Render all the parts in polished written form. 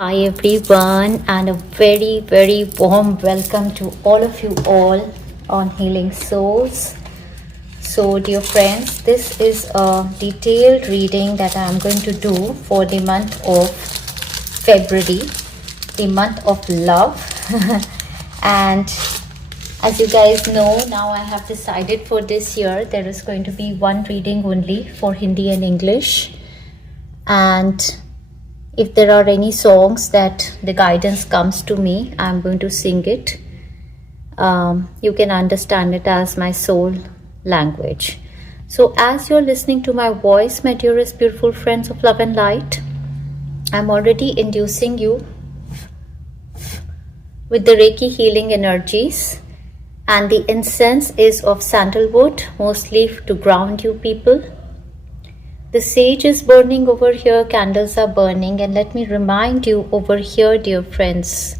Hi everyone, and a very warm welcome to all of you all on Healing Souls. So dear friends, this is a detailed reading that I am going to do for the month of February, the month of love. And as you guys know, now I have decided for this year there is going to be one reading only for Hindi and English. And if there are any songs that the guidance comes to me, I'm going to sing it. You can understand it as my soul language. So as you're listening to my voice, my dearest beautiful friends of love and light, I'm already inducing you with the Reiki healing energies, and the incense is of sandalwood, mostly to ground you people. The sage is burning over here, candles are burning, and let me remind you over here, dear friends,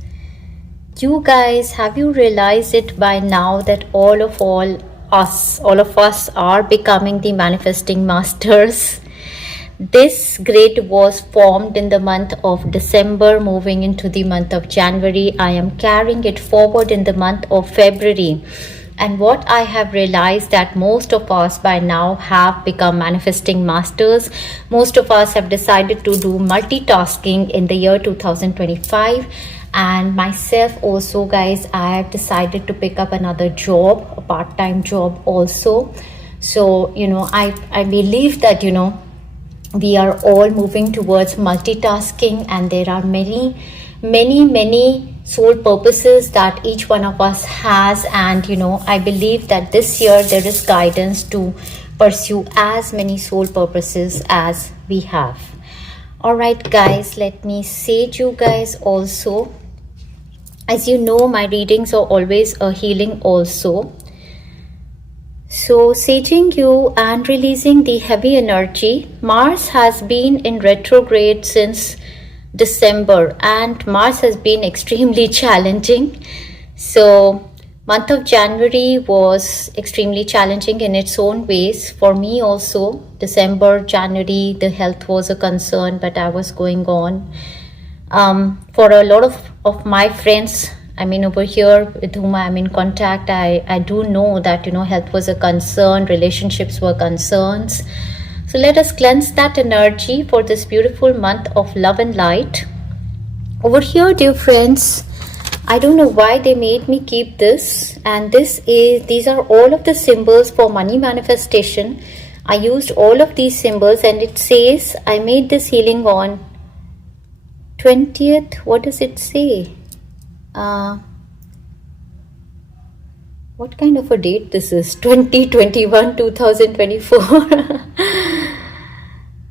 you guys, have you realized it by now that all of us are becoming the manifesting masters? This grid was formed in the month of December, moving into the month of January. I am carrying it forward in the month of February. And what I have realized that most of us by now have become manifesting masters. Most of us have decided to do multitasking in the year 2025. And myself also, guys, I have decided to pick up another job, a part-time job also. So, I believe that, we are all moving towards multitasking, and there are many soul purposes that each one of us has. And I believe that this year there is guidance to pursue as many soul purposes as we have. All right guys, let me say to you guys also, as you know, my readings are always a healing also. So saging you and releasing the heavy energy. Mars has been in retrograde since December, and Mars has been extremely challenging. So month of January was extremely challenging in its own ways for me also. December, January, the health was a concern, but I was going on. For a lot of my friends, over here with whom I'm in contact, I do know that, health was a concern, relationships were concerns. So let us cleanse that energy for this beautiful month of love and light. Over here, dear friends, I don't know why they made me keep this. And these are all of the symbols for money manifestation. I used all of these symbols, and it says I made this healing on 20th. What does it say? What kind of a date this is? 2021, 2024.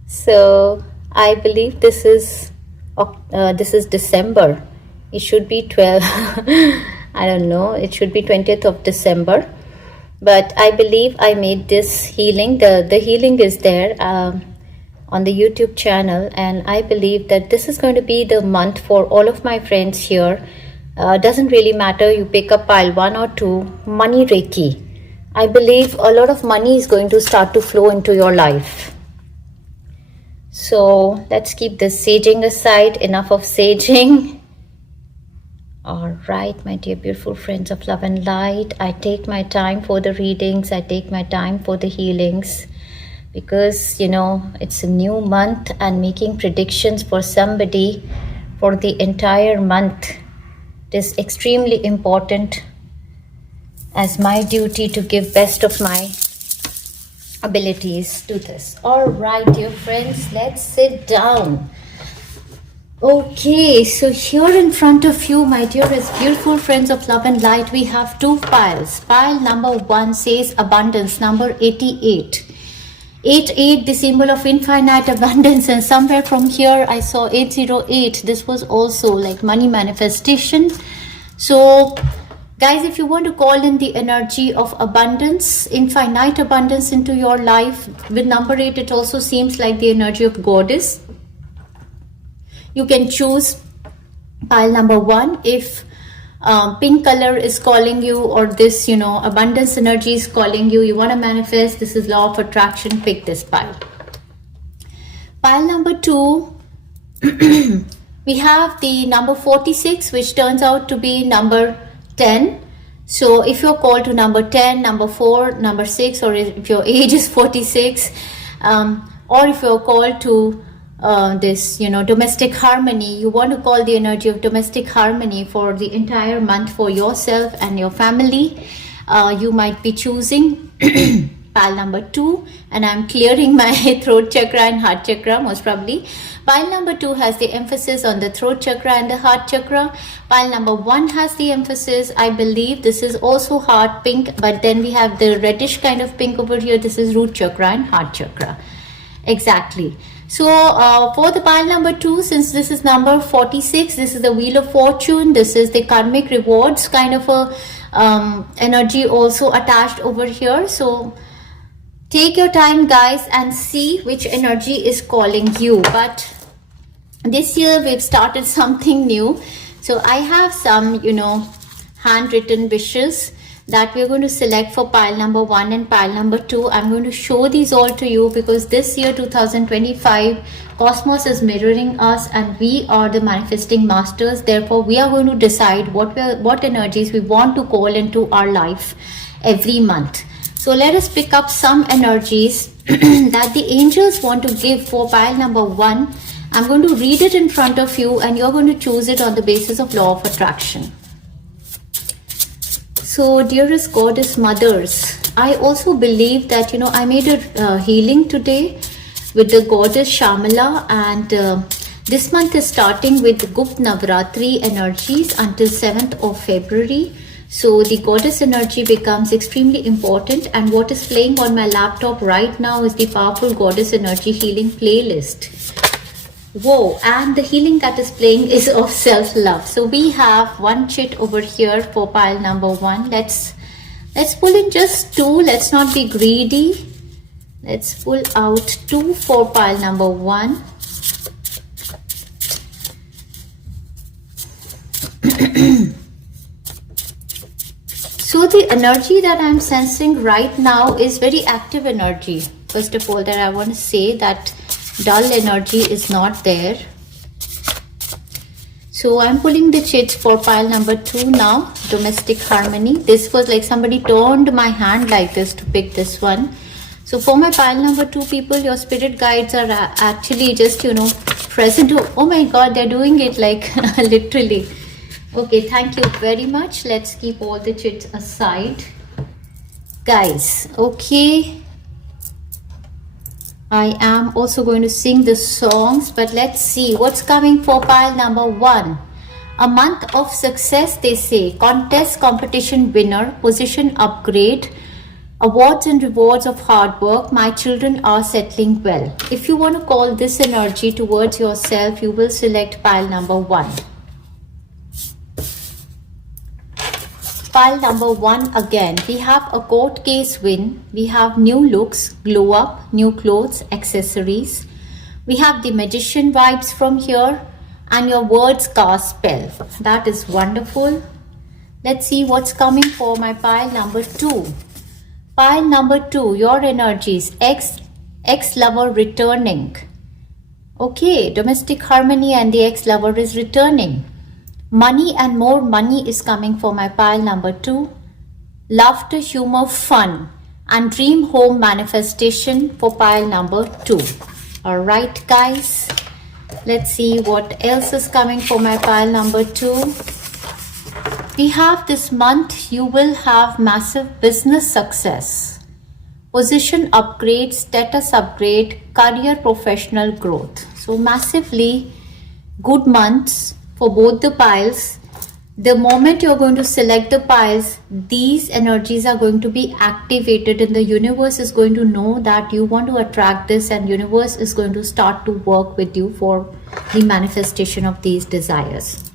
So I believe this is December. It should be 12. I don't know. It should be 20th of December. But I believe I made this healing. The healing is there on the YouTube channel, and I believe that this is going to be the month for all of my friends here. Doesn't really matter, you pick up pile 1 or 2, money Reiki. I believe a lot of money is going to start to flow into your life. So let's keep this saging aside. Enough of saging. All right, my dear beautiful friends of love and light, I take my time for the readings. I take my time for the healings, because it's a new month, and making predictions for somebody for the entire month, it is extremely important, as my duty to give best of my abilities to this. All right, dear friends, let's sit down. Okay, so here in front of you, my dearest beautiful friends of love and light, we have 2 piles. Pile number 1 says abundance, number 88. 88, the symbol of infinite abundance, and somewhere from here I saw 808. This was also like money manifestation. So guys, if you want to call in the energy of abundance, infinite abundance into your life, with number 8, it also seems like the energy of goddess. You can choose pile number 1 if pink color is calling you, or this abundance energy is calling you, you want to manifest, this is law of attraction, pick this pile. Pile number 2 We have the number 46, which turns out to be number 10. So if you're called to number 10, number 4, number 6, or if your age is 46, or if you're called to this, domestic harmony, you want to call the energy of domestic harmony for the entire month for yourself and your family, you might be choosing pile number 2, and I'm clearing my throat chakra and heart chakra most probably. Pile number 2 has the emphasis on the throat chakra and the heart chakra. Pile number 1 has the emphasis, I believe this is also heart pink, but then we have the reddish kind of pink over here. This is root chakra and heart chakra. Exactly. So for the pile number 2, since this is number 46, this is the wheel of fortune, this is the karmic rewards kind of a energy also attached over here. So take your time, guys, and see which energy is calling you. But this year we've started something new, so I have some handwritten wishes that we're going to select for pile number 1 and pile number 2. I'm going to show these all to you because this year 2025 cosmos is mirroring us and we are the manifesting masters. Therefore we are going to decide what energies we want to call into our life every month. So let us pick up some energies that the angels want to give for pile number 1. I'm going to read it in front of you and you're going to choose it on the basis of law of attraction. So dearest goddess mothers, I also believe that, I made a healing today with the goddess Shamala, and this month is starting with Gupt Navratri energies until 7th of February. So the goddess energy becomes extremely important, and what is playing on my laptop right now is the powerful goddess energy healing playlist. Whoa, and the healing that is playing is of self-love. So we have one chit over here for pile number 1. Let's pull in just 2. Let's not be greedy. Let's pull out 2 for pile number 1. So the energy that I'm sensing right now is very active energy. First of all, that I want to say that dull energy is not there. So I'm pulling the chits for pile number 2 now, domestic harmony. This was like somebody turned my hand like this to pick this one. So for my pile number 2 people, your spirit guides are actually just, present. Oh my God, they're doing it like literally. Okay, thank you very much. Let's keep all the chits aside. Guys, okay. I am also going to sing the songs, but let's see what's coming for pile number 1. A month of success, they say. Contest, competition winner, position upgrade, awards and rewards of hard work. My children are settling well. If you want to call this energy towards yourself, you will select pile number 1. Pile number 1 again, we have a court case win, we have new looks, glow up, new clothes, accessories. We have the magician vibes from here, and your words cast spell. That is wonderful. Let's see what's coming for my pile number 2. Pile number 2, your energies, ex-lover returning. Okay, domestic harmony and the ex-lover is returning. Money and more money is coming for my pile number 2. Laughter, humor, fun, and dream home manifestation for pile number 2. Alright guys, let's see what else is coming for my pile number 2. We have this month, you will have massive business success. Position upgrade, status upgrade, career professional growth. So massively good months for both the piles. The moment you're going to select the piles, these energies are going to be activated and the universe is going to know that you want to attract this, and universe is going to start to work with you for the manifestation of these desires.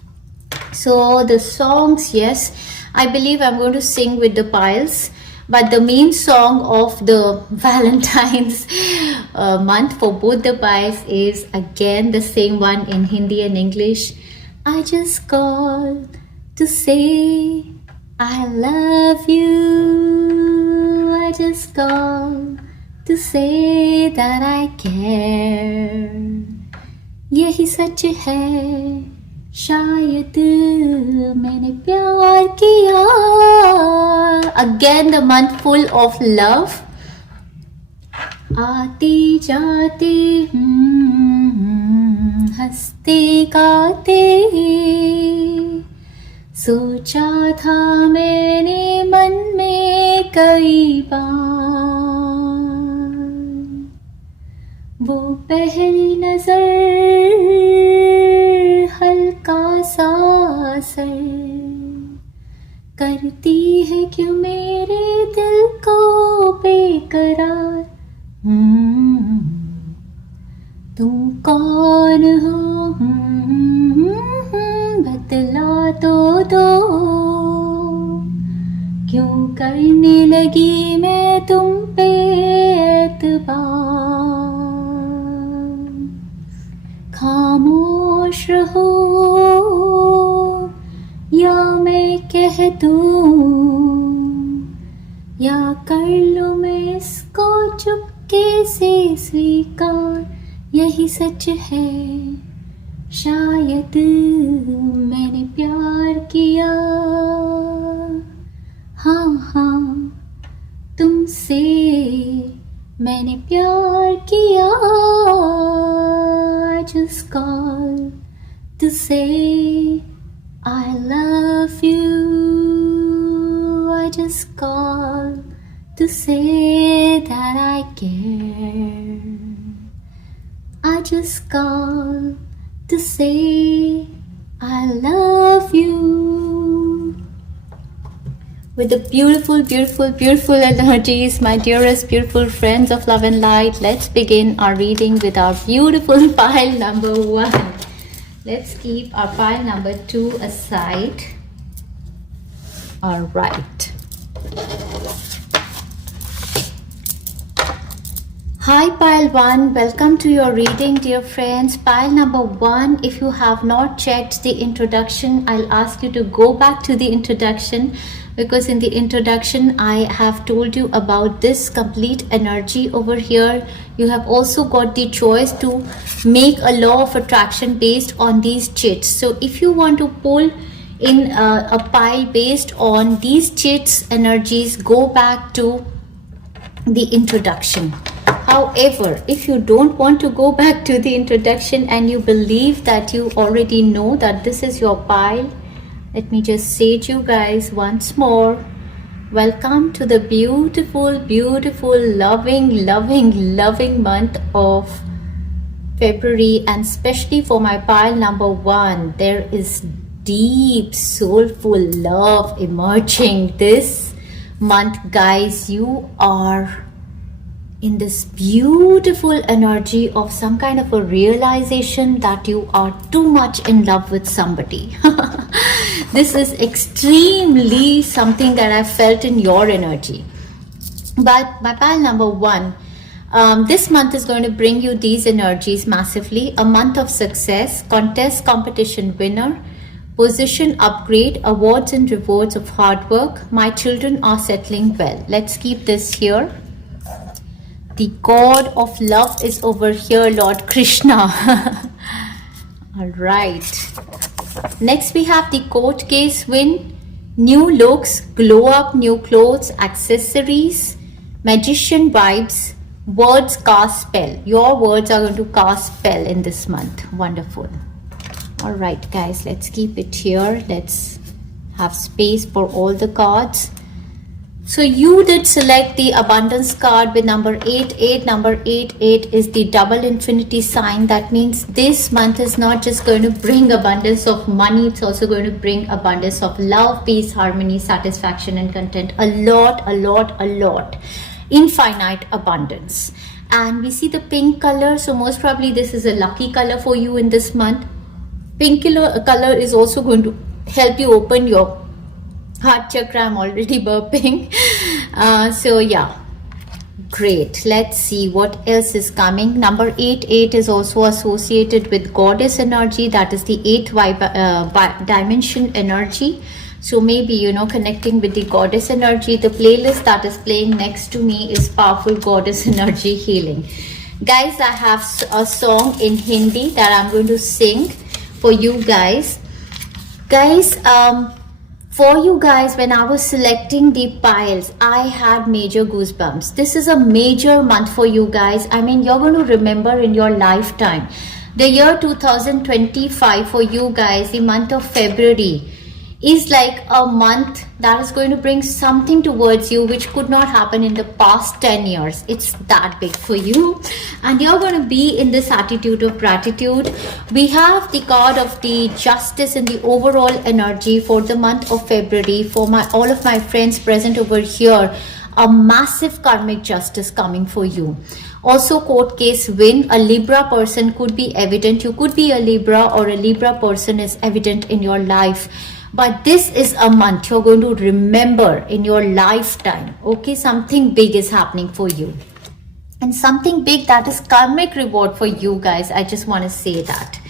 So the songs, yes, I believe I'm going to sing with the piles, but the main song of the Valentine's month for both the piles is again the same one in Hindi and English. I just called to say I love you. I just called to say that I care. यही सच है शायद मैंने प्यार किया. Again the month full of love. आते जाते हंसते गाते सोचा था मैंने मन में कई बार, वो पहली नजर हल्का सा असर करती है क्यों मेरे दिल को बेकरार. तुम कौन हो बतला तो दो, क्यों करने लगी मैं तुम पे एतबार. खामोश रहो या मैं कह दूं, या कर लूं मैं इसको चुपके से स्वीकार. यही सच है शायद मैंने प्यार किया. हाँ हाँ तुमसे मैंने प्यार किया. I just call to say I love you. I just call to say that I care. I just call to say I love you. With the beautiful, beautiful, beautiful energies, my dearest, beautiful friends of love and light, let's begin our reading with our beautiful pile number 1. Let's keep our pile number 2 aside. All right. Hi pile 1, welcome to your reading, dear friends. Pile number 1, if you have not checked the introduction, I'll ask you to go back to the introduction, because in the introduction I have told you about this complete energy over here. You have also got the choice to make a law of attraction based on these chits. So if you want to pull in a pile based on these chits energies, go back to the introduction. However, if you don't want to go back to the introduction and you believe that you already know that this is your pile, let me just say to you guys once more, welcome to the beautiful, beautiful, loving, loving, loving month of February, and especially for my pile number 1, there is deep, soulful love emerging this month, guys. You are in this beautiful energy of some kind of a realization that you are too much in love with somebody. This is extremely something that I felt in your energy. But my pile number 1, this month is going to bring you these energies massively. A month of success, contest competition winner, position upgrade, awards and rewards of hard work. My children are settling well. Let's keep this here. The God of love is over here, Lord Krishna. All right. Next we have the court case win, new looks, glow up, new clothes, accessories, magician vibes, words cast spell. Your words are going to cast spell in this month. Wonderful. All right, guys, let's keep it here. Let's have space for all the cards. So you did select the abundance card with number 88. Number 88 is the double infinity sign. That means this month is not just going to bring abundance of money, it's also going to bring abundance of love, peace, harmony, satisfaction and content. A lot. Infinite abundance. And we see the pink color, so most probably this is a lucky color for you in this month. Pink color is also going to help you open your heart chakra. I'm already burping. So yeah, great. Let's see what else is coming. Number 88 is also associated with goddess energy. That is the 8th dimension energy. So maybe, you know, connecting with the goddess energy. The playlist that is playing next to me is Powerful Goddess Energy Healing. Guys, I have a song in Hindi that I'm going to sing for you guys. Guys, for you guys, when I was selecting the piles, I had major goosebumps. This is a major month for you guys. I mean, you're going to remember in your lifetime. The year 2025 for you guys, the month of February, is like a month that is going to bring something towards you which could not happen in the past 10 years. It's that big for you, and you're going to be in this attitude of gratitude. We have the card of the justice in the overall energy for the month of February. For all of my friends present over here, a massive karmic justice coming for you. Also, court case win. A Libra person could be evident. You could be a Libra, or a Libra person is evident in your life. But this is a month you're going to remember in your lifetime. Okay, something big is happening for you. And something big that is karmic reward for you guys. I just want to say that.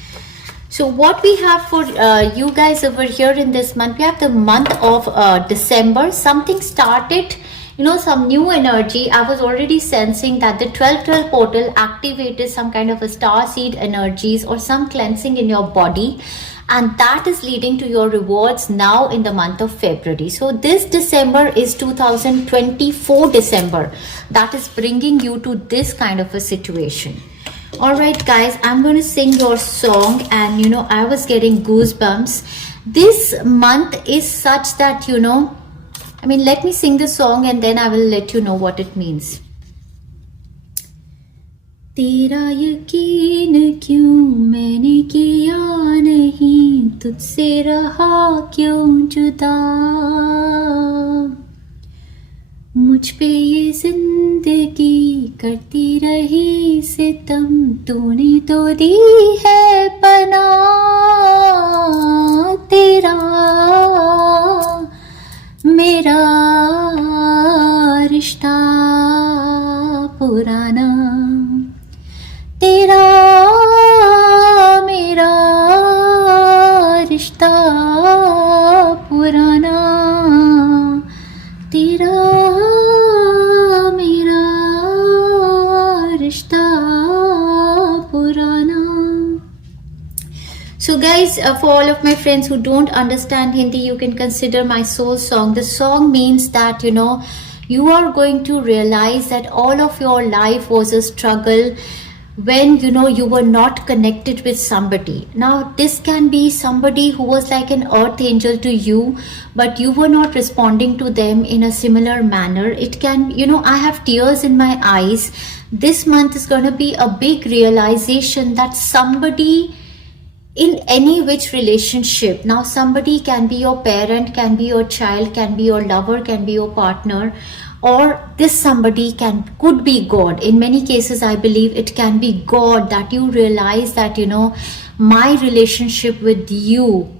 So what we have for you guys over here in this month, we have the month of December. Something started, you know, some new energy. I was already sensing that the 12-12 portal activated some kind of a star seed energies or some cleansing in your body. And that is leading to your rewards now in the month of February. So this December is 2024 December. That is bringing you to this kind of a situation. All right, guys, I'm going to sing your song, and you know, I was getting goosebumps. This month is such that, you know, I mean, let me sing the song and then I will let you know what it means. तेरा यकीन क्यों मैंने किया नहीं, तुझसे रहा क्यों जुदा, मुझ पे ये जिंदगी करती रही सितम, तूने तो दी है पनाह, तेरा मेरा रिश्ता पुराना, तेरा मेरा रिश्ता पुराना, तेरा मेरा रिश्ता पुराना. So guys, for all of my friends who don't understand Hindi, you can consider my soul song. The song means that, you know, you are going to realize that all of your life was a struggle when, you know, you were not connected with somebody. Now this can be somebody who was like an earth angel to you, but you were not responding to them in a similar manner. It can, you know, I have tears in my eyes. This month is going to be a big realization that somebody in any which relationship, now somebody can be your parent, can be your child, can be your lover, can be your partner, or this somebody could be God. In many cases, I believe it can be God, that you realize that, you know, my relationship with you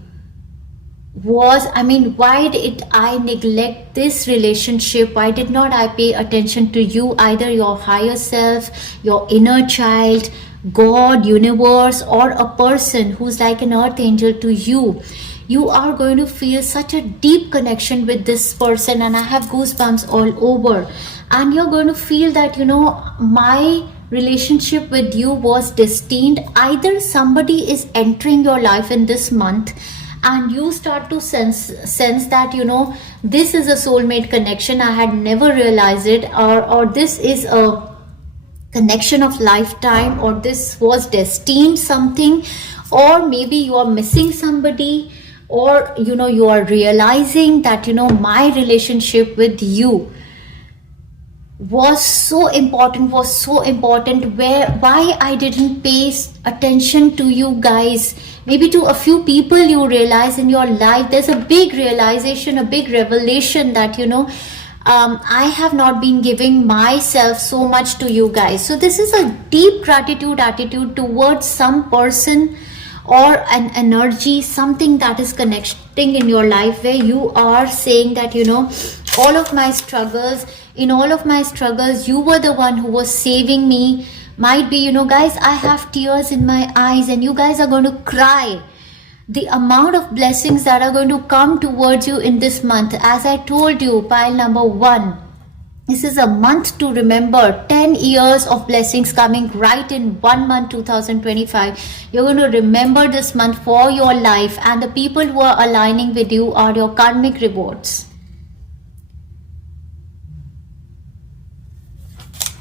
was, I mean, why did I neglect this relationship? Why did not I pay attention to you, either your higher self, your inner child, God, universe, or a person who's like an earth angel to you? You are going to feel such a deep connection with this person, and I have goosebumps all over. And you're going to feel that, you know, my relationship with you was destined. Either somebody is entering your life in this month and you start to sense that, you know, this is a soulmate connection. I had never realized it, or this is a connection of lifetime, or this was destined something, or maybe you are missing somebody, or, you know, you are realizing that, you know, my relationship with you was so important, why I didn't pay attention to you guys. Maybe to a few people you realize in your life, there's a big realization, a big revelation that, you know, I have not been giving myself so much to you guys. So this is a deep gratitude attitude towards some person or an energy, something that is connecting in your life, where you are saying that, you know, all of my struggles, in all of my struggles, you were the one who was saving me. Might be, you know, guys, I have tears in my eyes and you guys are going to cry. The amount of blessings that are going to come towards you in this month. As I told you, pile number 1, This is a month to remember. 10 years of blessings coming right in 1 month, 2025. You're going to remember this month for your life, and the people who are aligning with you are your karmic rewards.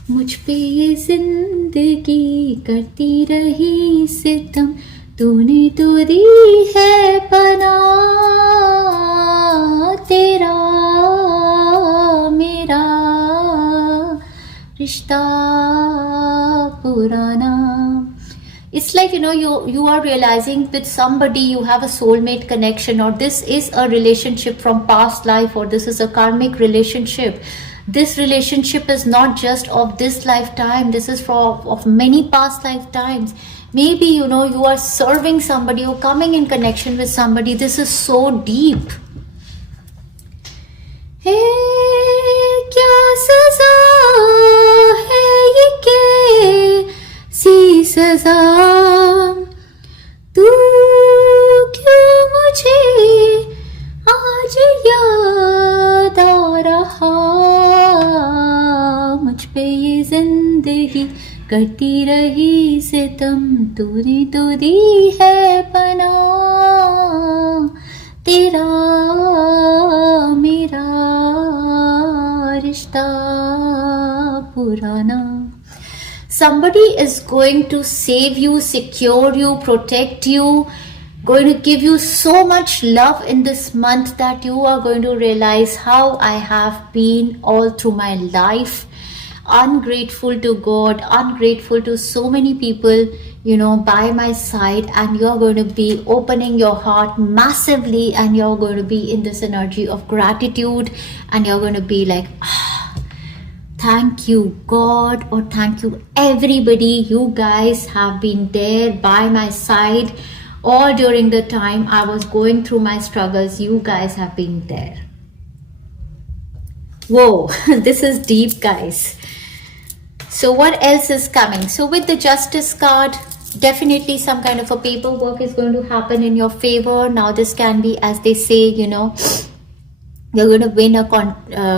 मुझ पे ये जिंदगी करती रही सितम, तूने तो दी है पना, तेरा मेरा रिश्ता पुराना. It's like, you are realizing with somebody you have a soulmate connection, or this is a relationship from past life, or this is a karmic relationship. This relationship is not just of this lifetime, this is of many past lifetimes. Maybe, you are serving somebody or coming in connection with somebody. This is so deep. Hey, kya saza hai ye kaisi saza, tu kyun mujhe aaj yaad aa raha, मुझ पे ये जिंदगी करती रही सितम, तूने तो दी है पना, तेरा मेरा रिश्ता पुराना. Somebody is going to save you, secure you, protect you, going to give you so much love in this month that you are going to realize how I have been all through my life ungrateful to God, ungrateful to so many people, by my side, and you're going to be opening your heart massively, and you're going to be in this energy of gratitude, and you're going to be like, thank you God, or thank you everybody. You guys have been there by my side all during the time I was going through my struggles. You guys have been there. Whoa, this is deep, guys. So what else is coming? So with the Justice card, definitely some kind of a paperwork is going to happen in your favor. Now this can be, as they say, you're going to win a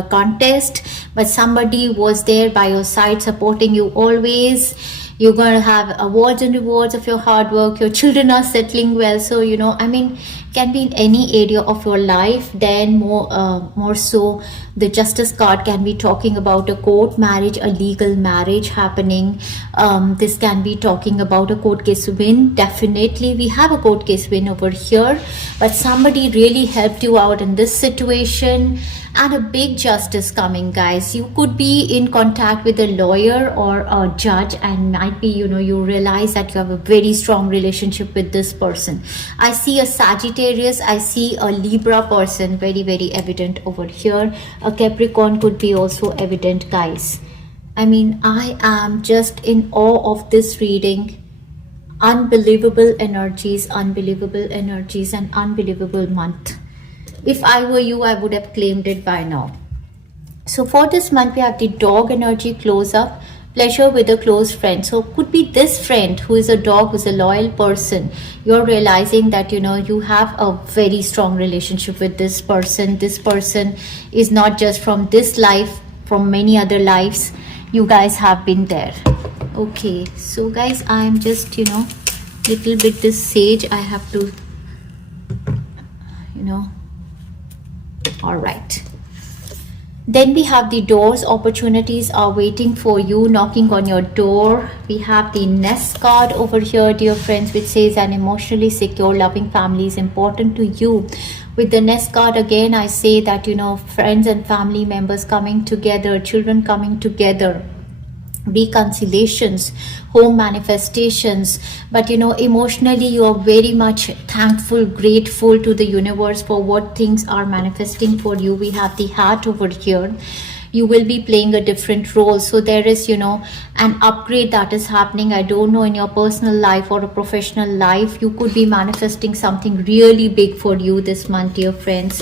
contest, but somebody was there by your side supporting you always. You're going to have awards and rewards of your hard work. Your children are settling well. So, can be in any area of your life. Then more so, the Justice card can be talking about a court marriage, a legal marriage happening. This can be talking about a court case win. Definitely, we have a court case win over here. But somebody really helped you out in this situation. And a big justice coming, guys. You could be in contact with a lawyer or a judge, and might be, you realize that you have a very strong relationship with this person. I see a Sagittarius, I see a Libra person, very, very evident over here. A Capricorn could be also evident, guys. I am just in awe of this reading. Unbelievable energies, and unbelievable month. If I were you, I would have claimed it by now. So for this month, we have the dog energy close up, pleasure with a close friend. So could be this friend who is a dog, who's a loyal person. You're realizing that, you have a very strong relationship with this person. This person is not just from this life, from many other lives. You guys have been there. Okay, so guys, I'm just, little bit this sage. I have to, all right. Then we have the doors. Opportunities are waiting for you, knocking on your door. We have the Nest card over here, dear friends, which says an emotionally secure, loving family is important to you. With the Nest card, again, I say that, friends and family members coming together, children coming together, reconciliations, home manifestations. But emotionally, you are very much thankful, grateful to the universe for what things are manifesting for you. We have the Hat over here. You will be playing a different role. So there is, an upgrade that is happening. I don't know, in your personal life or a professional life, you could be manifesting something really big for you this month, dear friends.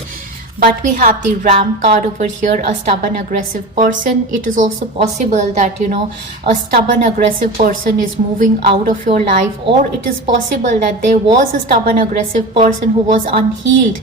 But we have the Ram card over here, a stubborn, aggressive person. It is also possible that, a stubborn, aggressive person is moving out of your life, or it is possible that there was a stubborn, aggressive person who was unhealed.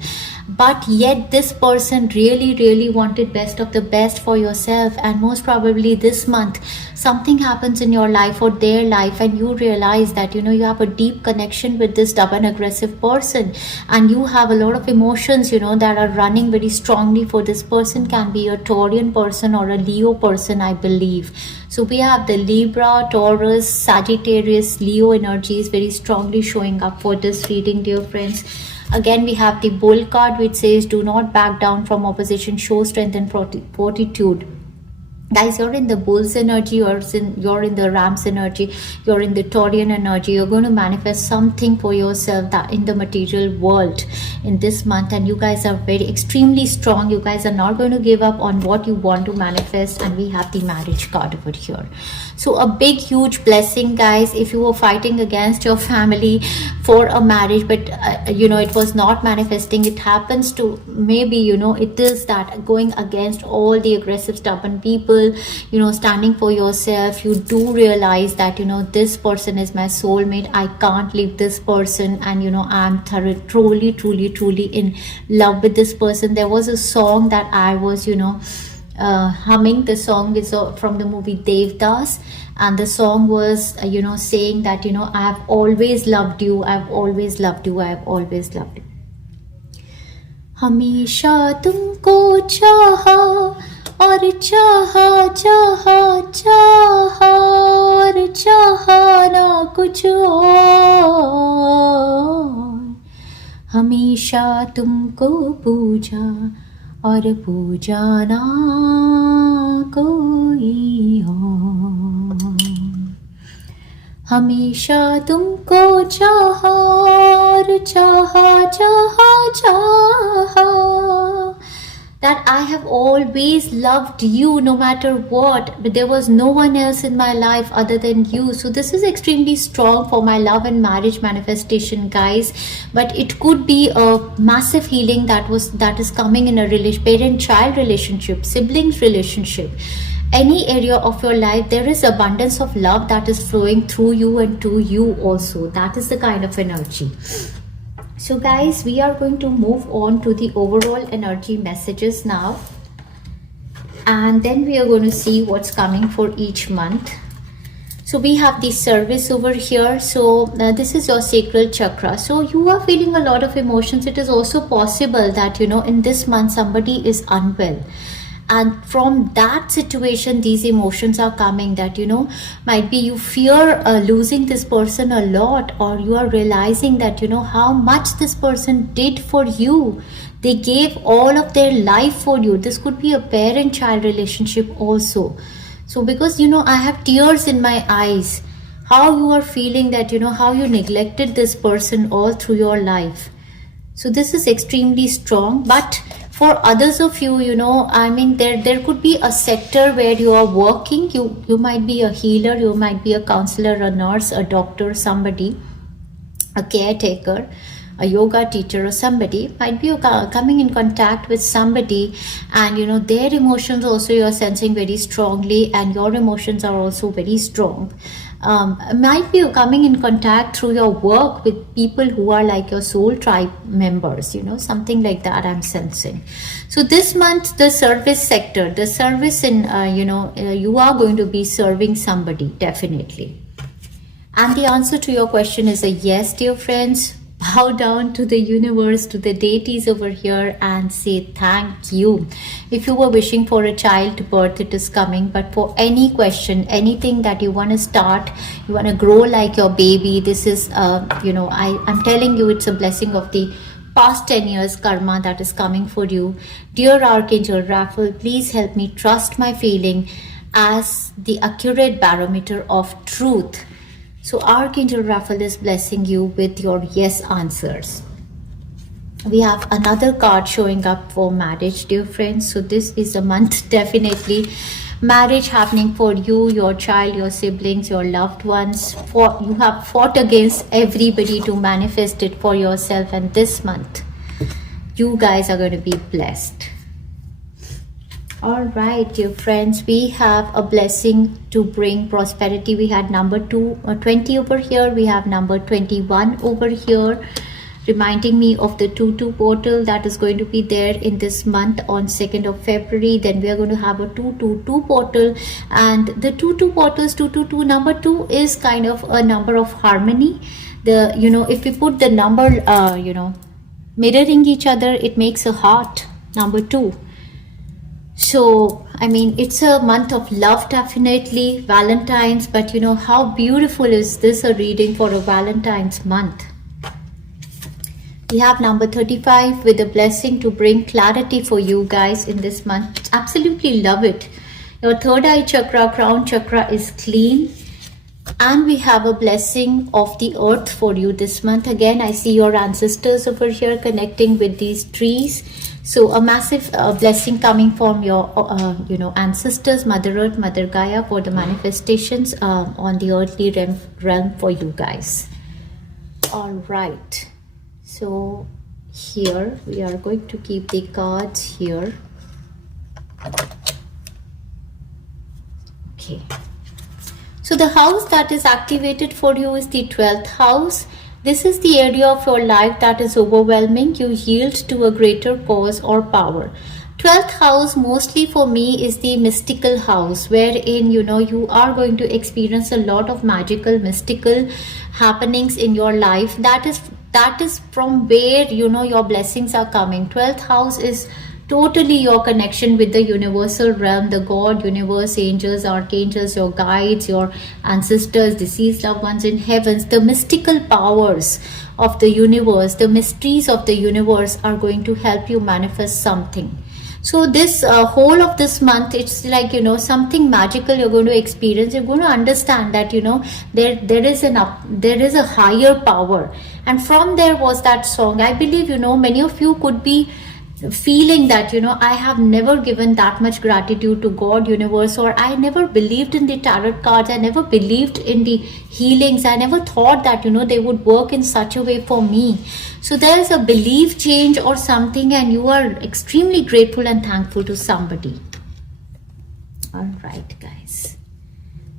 but yet this person really wanted best of the best for yourself, and most probably this month something happens in your life or their life, and you realize that you have a deep connection with this stubborn aggressive person, and you have a lot of emotions that are running very strongly for this person. Can be a Taurian person or a Leo person, I believe. So we have the Libra, Taurus, Sagittarius, Leo energies very strongly showing up for this reading, dear friends. Again, we have the Bull card, which says do not back down from opposition, show strength and fortitude. Guys, you're in the Bull's energy, you're in the Ram's energy, you're in the Taurian energy. You're going to manifest something for yourself that in the material world in this month, and you guys are very extremely strong. You guys are not going to give up on what you want to manifest. And we have the Marriage card over here. So a big huge blessing, guys. If you were fighting against your family for a marriage, but it was not manifesting, it happens to maybe it is that going against all the aggressive stubborn people, standing for yourself. You do realize that this person is my soulmate, I can't leave this person, and I'm truly in love with this person. There was a song that I was humming. The song is from the movie Devdas, and the song was saying that I have always loved you, I've always loved you, I've always loved you. हमेशा तुमको चाहा और चाहा चाहा चाहा और चाहा ना कुछ और, हमेशा तुमको पूजा और पूजा ना कोई और, हमेशा तुमको चाहा और चाहा चाहा चाहा, that I have always loved you no matter what, but there was no one else in my life other than you. So this is extremely strong for my love and marriage manifestation, guys. But it could be a massive healing that is coming in a parent-child relationship, siblings relationship, any area of your life. There is abundance of love that is flowing through you and to you also. That is the kind of energy. So guys, we are going to move on to the overall energy messages now, and then we are going to see what's coming for each month. So we have the service over here. So this is your sacral chakra. So you are feeling a lot of emotions. It is also possible that in this month somebody is unwell, and from that situation these emotions are coming, that might be you fear losing this person a lot, or you are realizing that how much this person did for you. They gave all of their life for you. This could be a parent-child relationship also. So because I have tears in my eyes, how you are feeling that how you neglected this person all through your life. So this is extremely strong. But for others of you, there could be a sector where you are working. You might be a healer, you might be a counselor, a nurse, a doctor, somebody, a caretaker, a yoga teacher, or somebody might be coming in contact with somebody, and their emotions also you are sensing very strongly, and your emotions are also very strong. Might be coming in contact through your work with people who are like your soul tribe members, something like that I'm sensing. So this month, the service sector, the service in, you are going to be serving somebody, definitely. And the answer to your question is a yes, dear friends. Bow down to the universe, to the deities over here, and say thank you. If you were wishing for a child birth, it is coming. But for any question, anything that you want to start, you want to grow like your baby, this is I'm telling you, it's a blessing of the past 10 years karma that is coming for you. Dear Archangel Raphael, please help me trust my feeling as the accurate barometer of truth. So Archangel Raphael is blessing you with your yes answers. We have another card showing up for marriage, dear friends. So this is a month, definitely marriage happening for you, your child, your siblings, your loved ones. You have fought against everybody to manifest it for yourself, and this month you guys are going to be blessed. All right, dear friends, we have a blessing to bring prosperity. We had number 20 over here. We have number 21 over here. reminding me of the 2-2 portal that is going to be there in this month on 2nd of February. Then we are going to have a 2-2-2 portal, and the 2-2 portals, 2-2-2, number 2 is kind of a number of harmony. The, you know, if we put the number, you know, mirroring each other, it makes a heart, number 2. So, I mean, it's a month of love, definitely, Valentine's, but you know, how beautiful is this a reading for a Valentine's month? We have number 35 with a blessing to bring clarity for you guys in this month. Absolutely love it. Your third eye chakra, crown chakra is clean. And we have a blessing of the earth for you this month. Again, I see your ancestors over here connecting with these trees. So a massive blessing coming from your, you know, ancestors, Mother Earth, Mother Gaia, for the manifestations on the earthly realm for you guys. All right. So here we are going to keep the cards here. Okay. So the house that is activated for you is the 12th house. This is the area of your life that is overwhelming. You yield to a greater cause or power. 12th house mostly for me is the mystical house, wherein, you know, you are going to experience a lot of magical, mystical happenings in your life. That is from where, you know, your blessings are coming. 12th house is totally your connection with the universal realm, the God, universe, angels, archangels, your guides, your ancestors, deceased loved ones in heavens. The mystical powers of the universe, the mysteries of the universe are going to help you manifest something. So this whole of this month, it's like, you know, something magical you're going to experience. You're going to understand that, you know, there is a higher power. And from there was that song. I believe, you know, many of you could be feeling that, you know, I have never given that much gratitude to God, universe, or I never believed in the tarot cards, I never believed in the healings, I never thought that, you know, they would work in such a way for me. So there is a belief change or something, and you are extremely grateful and thankful to somebody. All right, guys.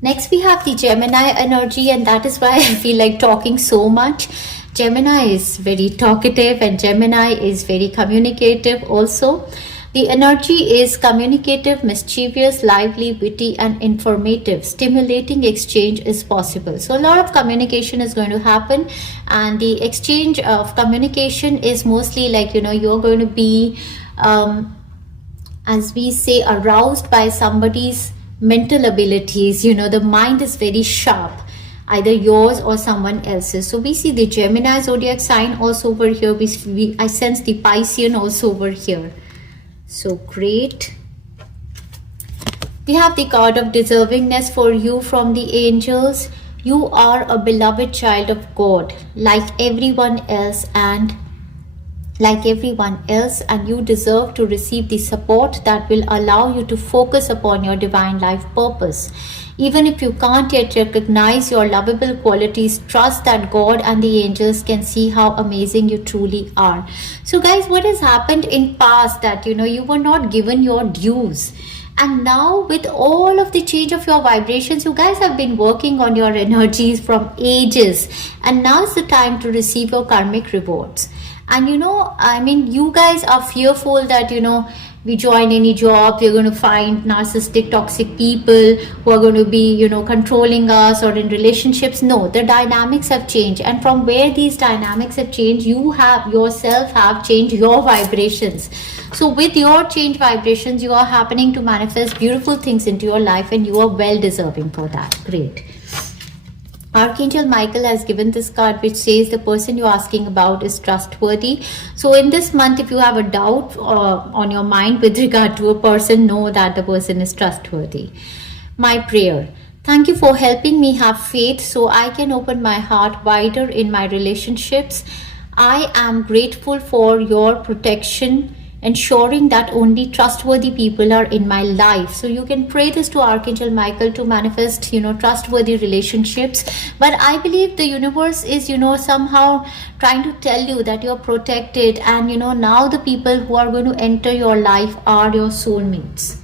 Next we have the Gemini energy, and that is why I feel like talking so much. Gemini is very talkative and Gemini is very communicative also. The energy is communicative, mischievous, lively, witty and informative. Stimulating exchange is possible. So a lot of communication is going to happen, and the exchange of communication is mostly like, you know, you're going to be, as we say, aroused by somebody's mental abilities. You know, the mind is very sharp, either yours or someone else's. So we see the Gemini zodiac sign also over here. I sense the Piscean also over here. So great. We have the card of deservingness for you from the angels. You are a beloved child of God, like everyone else, and you deserve to receive the support that will allow you to focus upon your divine life purpose. Even if you can't yet recognize your lovable qualities, trust that God and the angels can see how amazing you truly are. So guys, what has happened in past that, you know, you were not given your dues, and now with all of the change of your vibrations, you guys have been working on your energies from ages, and now is the time to receive your karmic rewards. And you know, I mean, you guys are fearful that, you know, we join any job, we're going to find narcissistic, toxic people who are going to be, you know, controlling us, or in relationships. No, the dynamics have changed. And from where these dynamics have changed, you have yourself have changed your vibrations. So with your changed vibrations, you are happening to manifest beautiful things into your life, and you are well deserving for that. Great. Archangel Michael has given this card, which says the person you're asking about is trustworthy. So in this month, if you have a doubt on your mind with regard to a person, know that the person is trustworthy. My prayer: thank you for helping me have faith so I can open my heart wider in my relationships. I am grateful for your protection, ensuring that only trustworthy people are in my life. So you can pray this to Archangel Michael to manifest, you know, trustworthy relationships. But I believe the universe is, you know, somehow trying to tell you that you're protected, and, you know, now the people who are going to enter your life are your soulmates.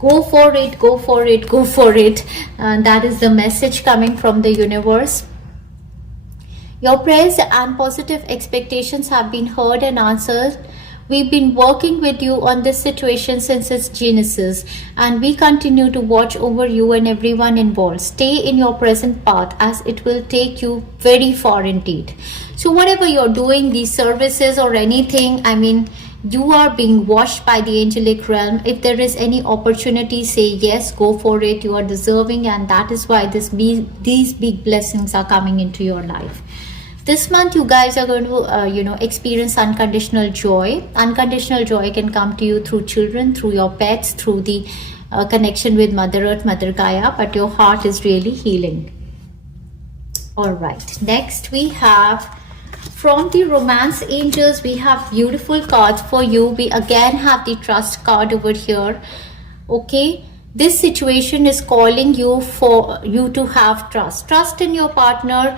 Go for it, go for it, go for it. And that is the message coming from the universe. Your prayers and positive expectations have been heard and answered. We've been working with you on this situation since its genesis, and we continue to watch over you and everyone involved. Stay in your present path, as it will take you very far indeed. So whatever you're doing, these services or anything, I mean, you are being washed by the angelic realm. If there is any opportunity, say yes, go for it. You are deserving, and that is why these big blessings are coming into your life. This month you guys are going to experience unconditional joy. Unconditional joy can come to you through children, through your pets, through the connection with Mother Earth, Mother Gaia, but your heart is really healing. All right, next we have from the romance angels, we have beautiful cards for you. We again have the trust card over here. Okay, this situation is calling you for you to have trust in your partner.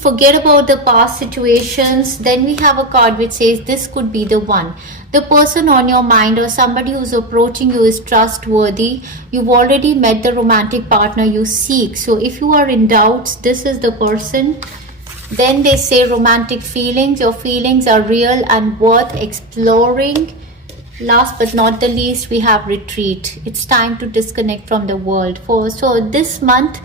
Forget about the past situations. Then we have a card which says this could be the one. The person on your mind or somebody who's approaching you is trustworthy. You've already met the romantic partner you seek. So if you are in doubts, this is the person. Then they say romantic feelings. Your feelings are real and worth exploring. Last but not the least, we have retreat. It's time to disconnect from the world. So this month,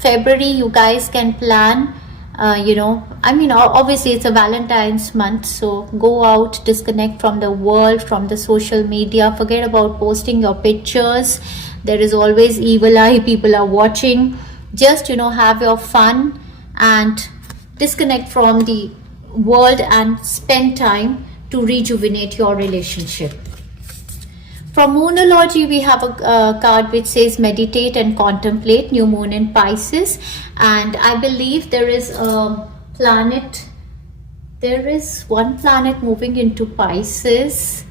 February, you guys can plan. Obviously it's a Valentine's month, so go out, disconnect from the world, from the social media. Forget about posting your pictures. There is always evil eye. People are watching. Just have your fun and disconnect from the world and spend time to rejuvenate your relationship. From Moonology, we have a card which says meditate and contemplate, new moon in Pisces. And I believe there is a planet, there is one planet moving into Pisces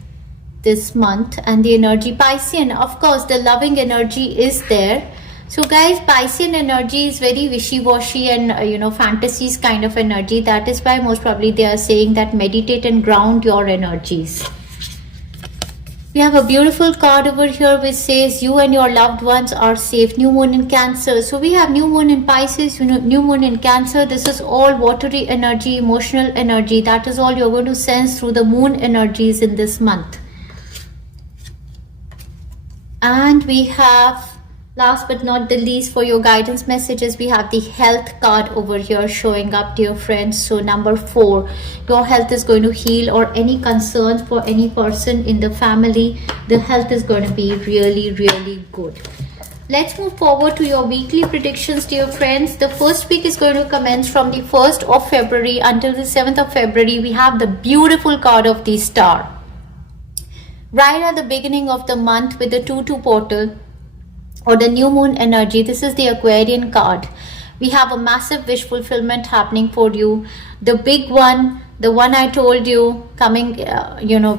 this month, and the energy Piscean, of course, the loving energy is there. So guys, Piscean energy is very wishy-washy and fantasies kind of energy. That is why most probably they are saying that meditate and ground your energies. We have a beautiful card over here which says you and your loved ones are safe. New moon in Cancer. So we have new moon in Pisces, new moon in Cancer. This is all watery energy, emotional energy. That is all you're going to sense through the moon energies in this month. And we have, last but not the least, for your guidance messages, we have the health card over here showing up, dear friends. So number 4, your health is going to heal, or any concerns for any person in the family, the health is going to be really, really good. Let's move forward to your weekly predictions, dear friends. The first week is going to commence from the 1st of February until the 7th of February. We have the beautiful card of the star. Right at the beginning of the month with the 2-2 portal, or the new moon energy, this is the Aquarian card. We have a massive wish fulfillment happening for you. The big one, the one I told you, coming,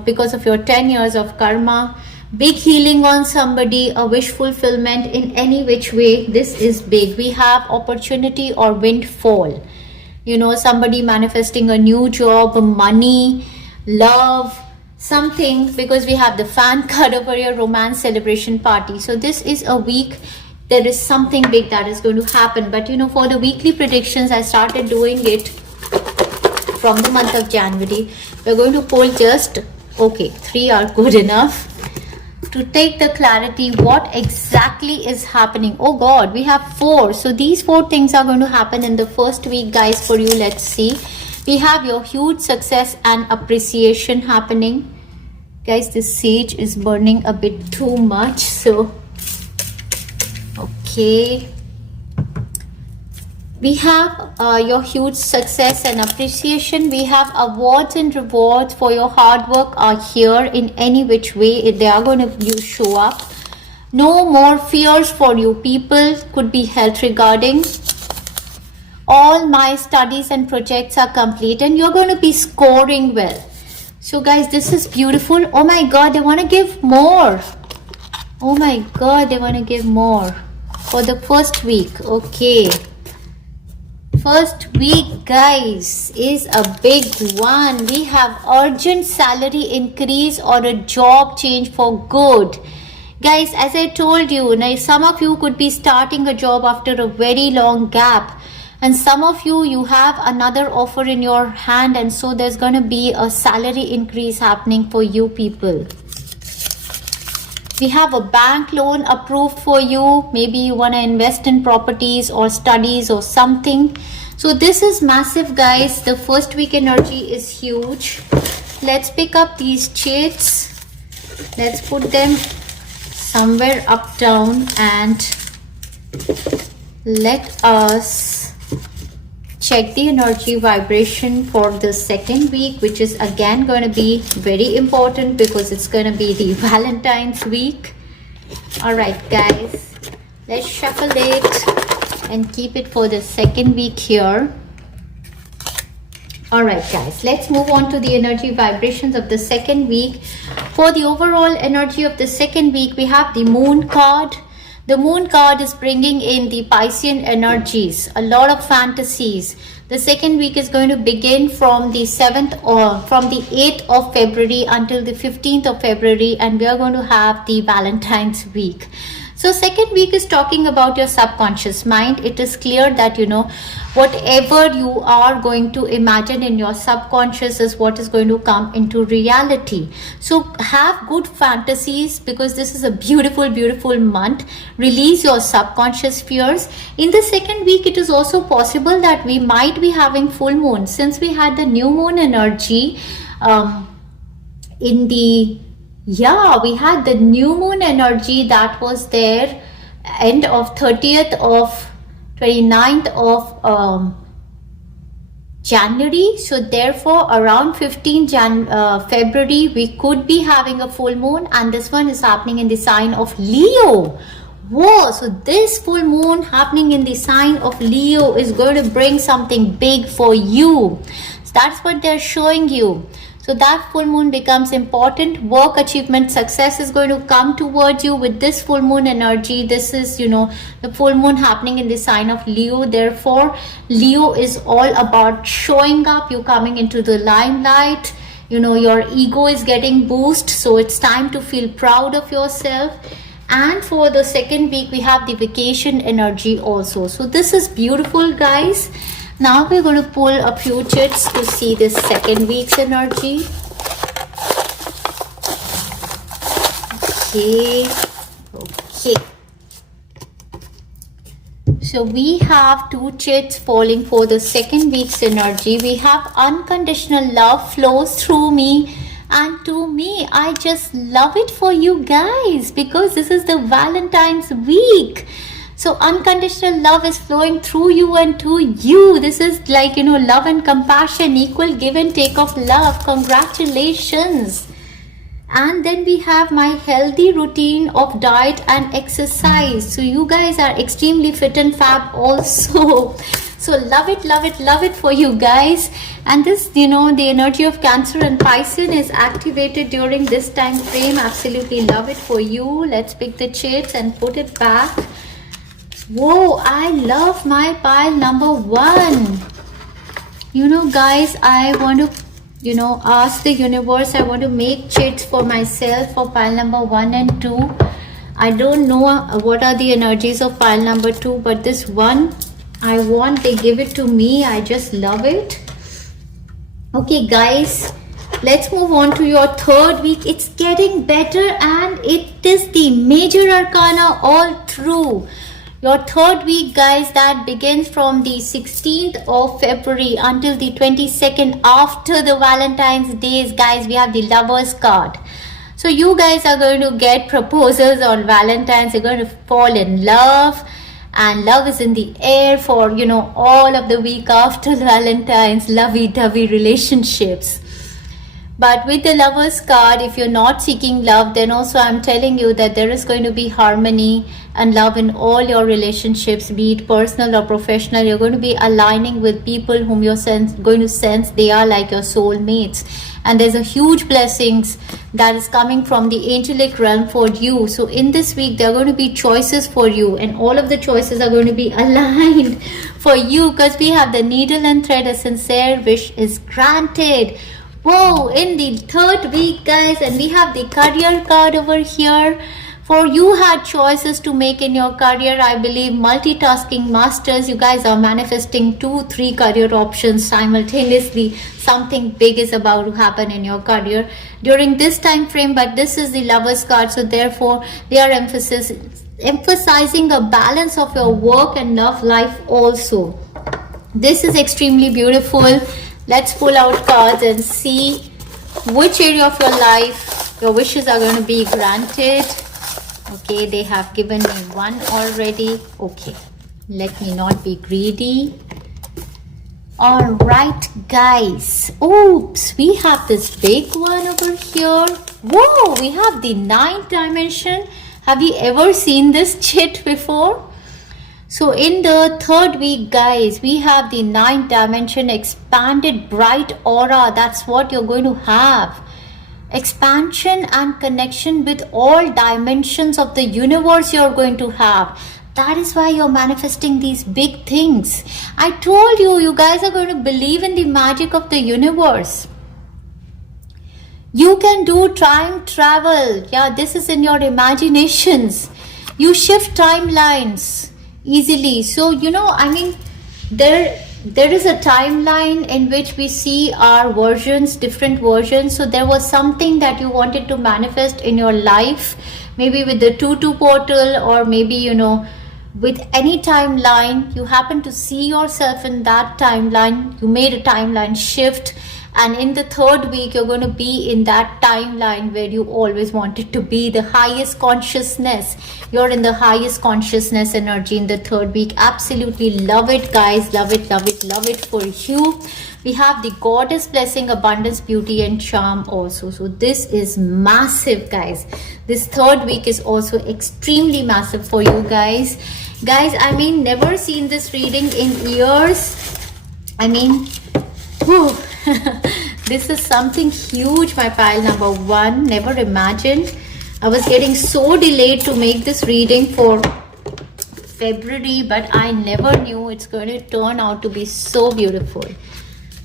because of your 10 years of karma, big healing on somebody, a wish fulfillment in any which way. This is big. We have opportunity or windfall. Somebody manifesting a new job, money, love, something, because we have the fan card over your romance celebration party. So this is a week, there is something big that is going to happen. But for the weekly predictions, I started doing it from the month of January. We're going to pull just 3 are good enough to take the clarity what exactly is happening. Oh God, we have 4. So these 4 things are going to happen in the first week, guys, for you. Let's see. We have your huge success and appreciation happening. Guys, this sage is burning a bit too much. So, okay. We have your huge success and appreciation. We have awards and rewards for your hard work are here in any which way. They are going to show up. No more fears for you people could be held regarding. All my studies and projects are complete, and you're going to be scoring well. So guys, this is beautiful. Oh my God, they want to give more. Oh my God, they want to give more for the first week. Okay. First week, guys, is a big one. We have urgent salary increase or a job change for good. Guys, as I told you, now some of you could be starting a job after a very long gap. And some of you have another offer in your hand, and so there's going to be a salary increase happening for you people. We have a bank loan approved for you. Maybe you want to invest in properties or studies or something. So this is massive, guys. The first week energy is huge. Let's pick up these shades. Let's put them somewhere up, down, and let us check the energy vibration for the second week, which is again going to be very important because it's going to be the Valentine's week. All right, guys, let's shuffle it and keep it for the second week here. All right, guys, let's move on to the energy vibrations of the second week. For the overall energy of the second week, we have the Moon card. The Moon card is bringing in the Piscean energies, a lot of fantasies. The second week is going to begin from the 7th or from the 8th of February until the 15th of February, and we are going to have the Valentine's week. So second week is talking about your subconscious mind. It is clear that, you know, whatever you are going to imagine in your subconscious is what is going to come into reality. So have good fantasies because this is a beautiful, beautiful month. Release your subconscious fears. In the second week, it is also possible that we might be having full moon. Since we had the new moon energy we had the new moon energy that was there end of 30th of 29th of January. So therefore around 15 February we could be having a full moon, and this one is happening in the sign of Leo. Whoa, so this full moon happening in the sign of Leo is going to bring something big for you. So that's what they're showing you. So that full moon becomes important. Work achievement, success is going to come towards you with this full moon energy. This is, you know, the full moon happening in the sign of Leo. Therefore, Leo is all about showing up. You coming into the limelight. You know, your ego is getting boost. So it's time to feel proud of yourself. And for the second week, we have the vacation energy also. So this is beautiful, guys. Now we're going to pull a few charts to see this second week's energy. Okay. So we have two charts falling for the second week's energy. We have unconditional love flows through me and to me. I just love it for you guys because this is the Valentine's week. So unconditional love is flowing through you and to you. This is like, you know, love and compassion, equal give and take of love. Congratulations. And then we have my healthy routine of diet and exercise. So you guys are extremely fit and fab also. So love it, love it, love it for you guys. And this, you know, the energy of Cancer and Pisces is activated during this time frame. Absolutely love it for you. Let's pick the charts and put it back. Whoa, I love my pile number 1. You know, guys, I want to, you know, ask the universe. I want to make charts for myself for pile number 1 and 2. I don't know what are the energies of pile number 2, but this one I want, they give it to me. I just love it. Okay, guys, let's move on to your third week. It's getting better and it is the major arcana all through. Your third week, guys, that begins from the 16th of February until the 22nd after the Valentine's days, guys. We have the Lovers card. So you guys are going to get proposals on Valentine's. You're going to fall in love, and love is in the air for, you know, all of the week after Valentine's. Lovey-dovey relationships. But with the Lovers card, if you're not seeking love, then also I'm telling you that there is going to be harmony and love in all your relationships, be it personal or professional. You're going to be aligning with people whom you're going to sense they are like your soulmates. And there's a huge blessings that is coming from the angelic realm for you. So in this week, there are going to be choices for you, and all of the choices are going to be aligned for you because we have the needle and thread. A sincere wish is granted. Whoa, in the third week, guys, and we have the career card over here For you had choices to make in your career. I believe multitasking masters, you guys are manifesting 2-3 career options simultaneously. Something big is about to happen in your career during this time frame, but this is the Lovers card, so therefore they are emphasizing a balance of your work and love life also. This is extremely beautiful. Let's pull out cards and see which area of your life your wishes are going to be granted. Okay, they have given me one already. Okay, let me not be greedy. All right, guys. Oops, we have this big one over here. Whoa, we have the 9th dimension. Have you ever seen this chit before? So in the 3rd week, guys, we have the 9th dimension, expanded bright aura. That's what you're going to have. Expansion and connection with all dimensions of the universe you're going to have. That is why you're manifesting these big things. I told you, you guys are going to believe in the magic of the universe. You can do time travel. Yeah, this is in your imaginations. You shift timelines easily. So, you know, I mean, there is a timeline in which we see our versions, different versions. So there was something that you wanted to manifest in your life, maybe with the 2-2 portal, or maybe, you know, with any timeline. You happen to see yourself in that timeline. You made a timeline shift, and in the 3rd week you're going to be in that timeline where you always wanted to be, the highest consciousness. You're in the highest consciousness energy in the 3rd week. Absolutely love it, guys. Love it, love it, love it for you. We have the goddess blessing, abundance, beauty and charm also. So this is massive, guys. This 3rd week is also extremely massive for you guys. I mean, never seen this reading in years. I mean, whew. This is something huge, my pile number 1. Never imagined. I was getting so delayed to make this reading for February, but I never knew it's going to turn out to be so beautiful.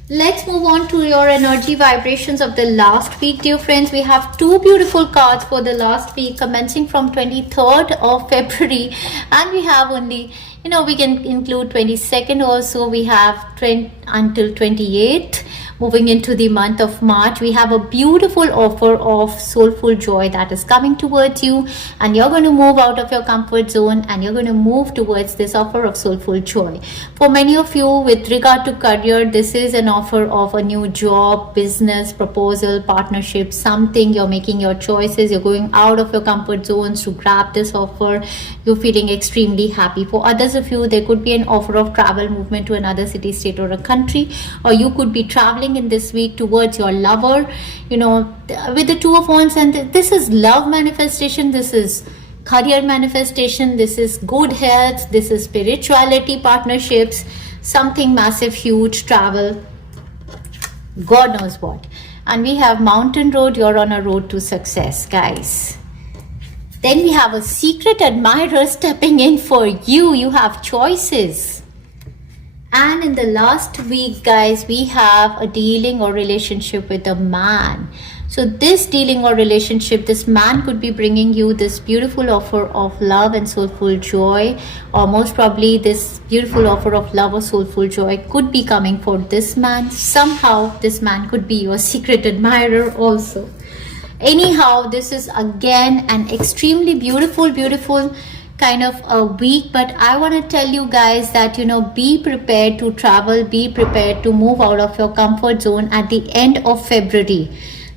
Let's move on to your energy vibrations of the last week, dear friends. We have 2 beautiful cards for the last week, commencing from 23rd of February, and we have only, you know, we can include 22nd also. We have until 28th. Moving into the month of March, we have a beautiful offer of soulful joy that is coming towards you, and you're going to move out of your comfort zone and you're going to move towards this offer of soulful joy. For many of you, with regard to career, this is an offer of a new job, business, proposal, partnership, something. You're making your choices, you're going out of your comfort zones to grab this offer. You're feeling extremely happy. For others of you, there could be an offer of travel, movement to another city, state or a country, or you could be traveling in this week towards your lover, you know, with the 2 of Wands. And this is love manifestation, this is career manifestation, this is good health, this is spirituality, partnerships, something massive, huge, travel, God knows what. And we have mountain road, you're on a road to success, guys. Then we have a secret admirer stepping in for you. You have choices. And in the last week, guys, we have a dealing or relationship with a man. So this dealing or relationship, this man could be bringing you this beautiful offer of love and soulful joy, or most probably this beautiful offer of love or soulful joy could be coming for this man. Somehow this man could be your secret admirer also. Anyhow, this is again an extremely beautiful kind of a week, but I want to tell you guys that, you know, be prepared to travel, be prepared to move out of your comfort zone at the end of February.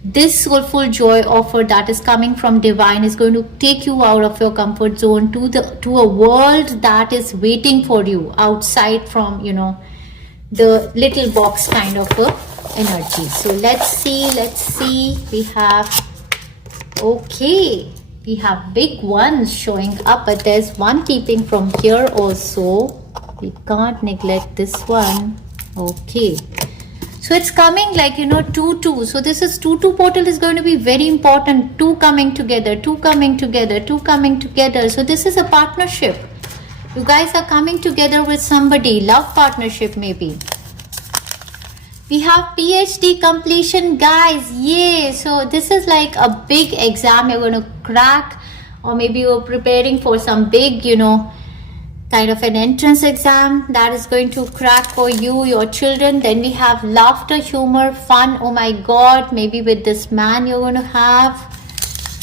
This soulful joy offer that is coming from divine is going to take you out of your comfort zone to a world that is waiting for you outside from, you know, the little box kind of a energy. So let's see, we have, okay, we have big ones showing up, but there's one peeping from here also. We can't neglect this one. Okay, so it's coming like, you know, 2-2. So this is 2-2 portal is going to be very important. 2 coming together, 2 coming together, 2 coming together. So this is a partnership. You guys are coming together with somebody, love partnership maybe. We have PhD completion, guys. Yay! So this is like a big exam you're going to crack, or maybe you're preparing for some big, kind of an entrance exam that is going to crack for you, your children. Then we have laughter, humor, fun. Oh my god, maybe with this man you're going to have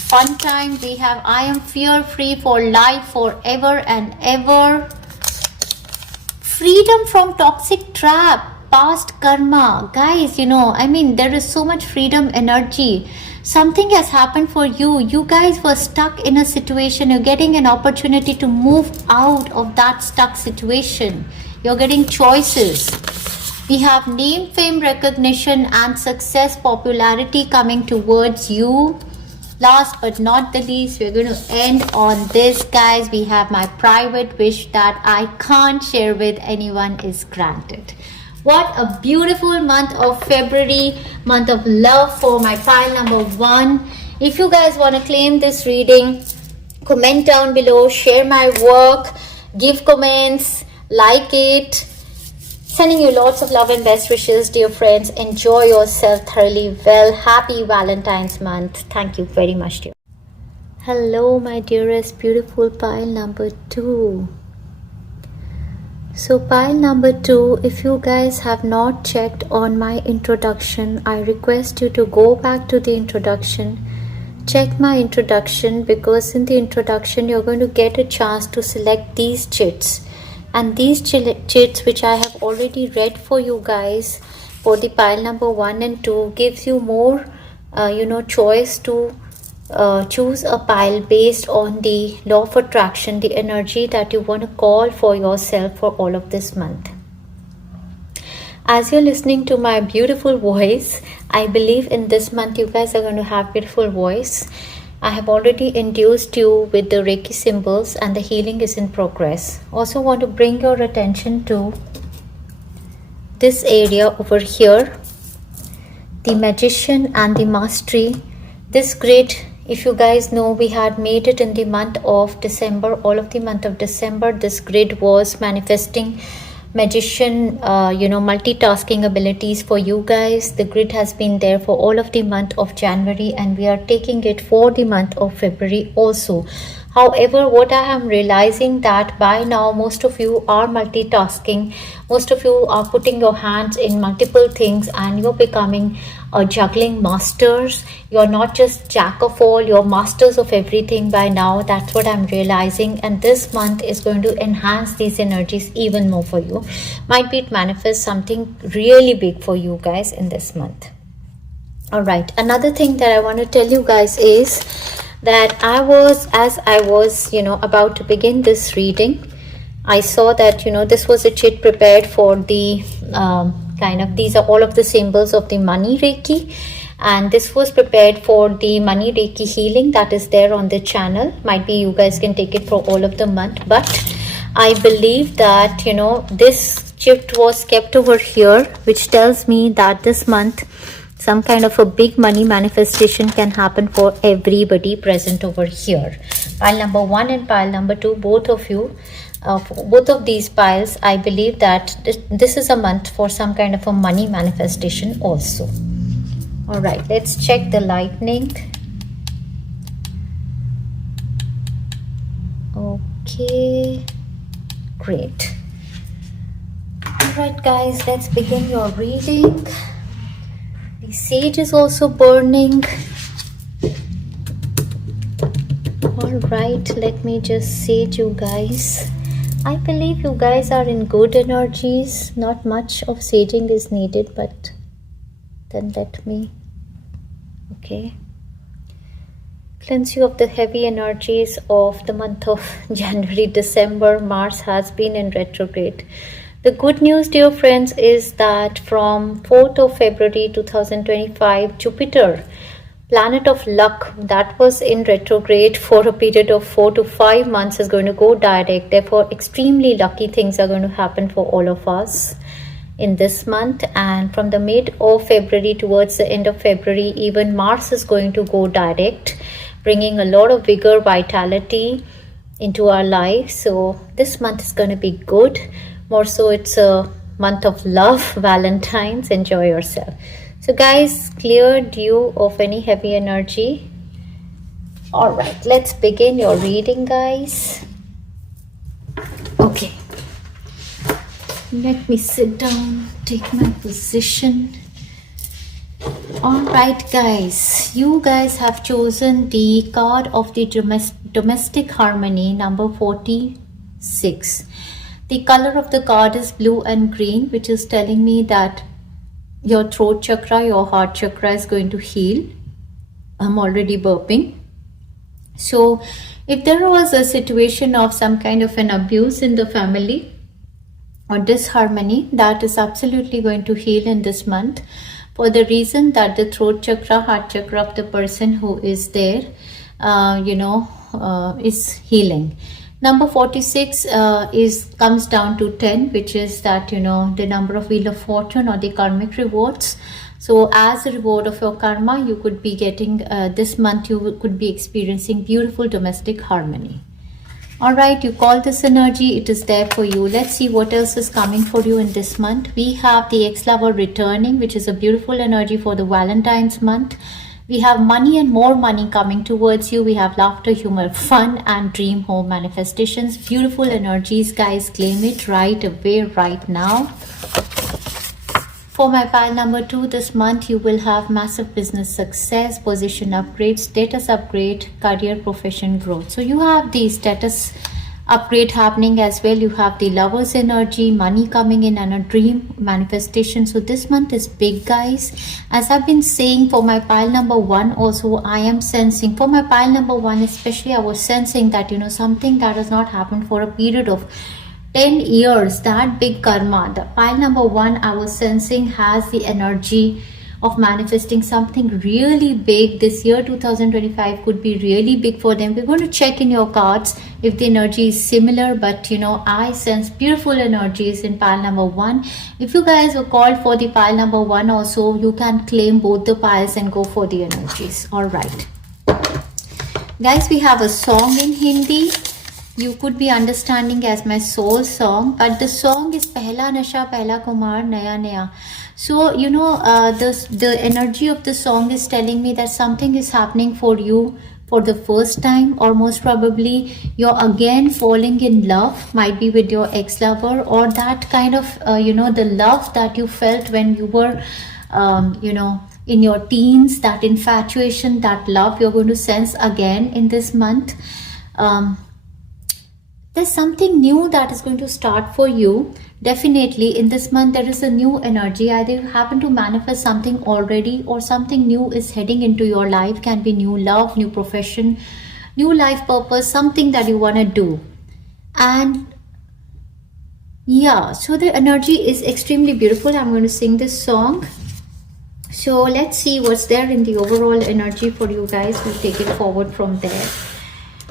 fun time. We have I am fear free for life, forever and ever. Freedom from toxic trap, past karma. Guys, there is so much freedom energy. Something has happened for you. You guys were stuck in a situation. You're getting an opportunity to move out of that stuck situation. You're getting choices. We have name, fame, recognition and success, popularity coming towards you. Last but not the least, we're going to end on this, guys. We have my private wish that I can't share with anyone is granted. What a beautiful month of February, month of love for my pile number 1. If you guys want to claim this reading, comment down below, share my work, give comments, like it. Sending you lots of love and best wishes, dear friends. Enjoy yourself thoroughly well. Happy Valentine's month. Thank you very much, dear. Hello, my dearest, beautiful pile number 2. So pile number 2, if you guys have not checked on my introduction, I request you to go back to the introduction. Check my introduction, because in the introduction you're going to get a chance to select these chits. And these chits which I have already read for you guys for the pile number 1 and 2 gives you more choice to choose a pile based on the law of attraction, the energy that you want to call for yourself for all of this month. As you're listening to my beautiful voice, I believe in this month you guys are going to have beautiful voice. I have already induced you with the Reiki symbols and the healing is in progress. Also want to bring your attention to this area over here, the Magician and the Mastery. This grid, if you guys know, we had made it in the month of December. All of the month of December, this grid was manifesting Magician, multitasking abilities for you guys. The grid has been there for all of the month of January and we are taking it for the month of February also. However, what I am realizing that by now most of you are multitasking, most of you are putting your hands in multiple things and you're becoming juggling masters. You're not just jack of all, you're masters of everything by now. That's what I'm realizing, and this month is going to enhance these energies even more for you. Might be it manifests something really big for you guys in this month. All right, another thing that I want to tell you guys is that as I was about to begin this reading, I saw that this was a chit prepared for the these are all of the symbols of the money Reiki, and this was prepared for the money Reiki healing that is there on the channel. Might be you guys can take it for all of the month, but I believe that this chit was kept over here, which tells me that this month some kind of a big money manifestation can happen for everybody present over here. Pile number 1 and pile number 2, both of you, both of these piles, I believe that this is a month for some kind of a money manifestation also. All right, let's check the lightning. Okay, great. All right, guys, let's begin your reading. The sage is also burning. All right, let me just sage you guys. I believe you guys are in good energies. Not much of saging is needed, but then let me, okay, cleanse you of the heavy energies of the month of January, December. Mars has been in retrograde. The good news, dear friends, is that from 4th of February 2025, Jupiter, planet of luck that was in retrograde for a period of 4 to 5 months, is going to go direct. Therefore, extremely lucky things are going to happen for all of us in this month. And from the mid of February towards the end of February, even Mars is going to go direct, bringing a lot of vigor, vitality into our lives. So this month is going to be good. More so, it's a month of love, Valentine's. Enjoy yourself. So guys, cleared you of any heavy energy. All right, let's begin your reading, guys. Okay, let me sit down, take my position. All right, guys, you guys have chosen the card of the domestic harmony, number 46. The color of the card is blue and green, which is telling me that your throat chakra, your heart chakra is going to heal. I'm already burping. So if there was a situation of some kind of an abuse in the family or disharmony, that is absolutely going to heal in this month, for the reason that the throat chakra, heart chakra of the person who is there, is healing. Number 46 comes down to 10, which is that, the number of wheel of fortune or the karmic rewards. So as a reward of your karma, you could be getting, this month you could be experiencing beautiful domestic harmony. All right, you call this energy, it is there for you. Let's see what else is coming for you in this month. We have the ex-lover returning, which is a beautiful energy for the Valentine's month. We have money and more money coming towards you. We have laughter, humor, fun, and dream home manifestations. Beautiful energies, guys. Claim it right away, right now. For my pile number 2, this month you will have massive business success, position upgrade, status upgrade, career profession growth. So you have the status upgrade happening as well. You have the lover's energy, money coming in, and a dream manifestation. So this month is big, guys. As I've been saying, for my pile number 1 also, I am sensing, for my pile number 1 especially, I was sensing that, something that has not happened for a period of 10 years, that big karma. The pile number 1 I was sensing has the energy of manifesting something really big. This year 2025 could be really big for them. We're going to check in your cards if the energy is similar, but I sense beautiful energies in pile number 1. If you guys were called for the pile number 1 also, you can claim both the piles and go for the energies. All right, guys, we have a song in Hindi. You could be understanding as my soul song, but the song is Pehla Nasha Pehla Kumar Naya Naya. So the energy of the song is telling me that something is happening for you for the first time, or most probably you're again falling in love, might be with your ex-lover, or that kind of the love that you felt when you were in your teens, that infatuation, that love you're going to sense again in this month. There's something new that is going to start for you. Definitely in this month there is a new energy. Either you happen to manifest something already, or something new is heading into your life. Can be new love, new profession, new life purpose, something that you want to do. And yeah, so the energy is extremely beautiful. I'm going to sing this song. So let's see what's there in the overall energy for you guys. We'll take it forward from there.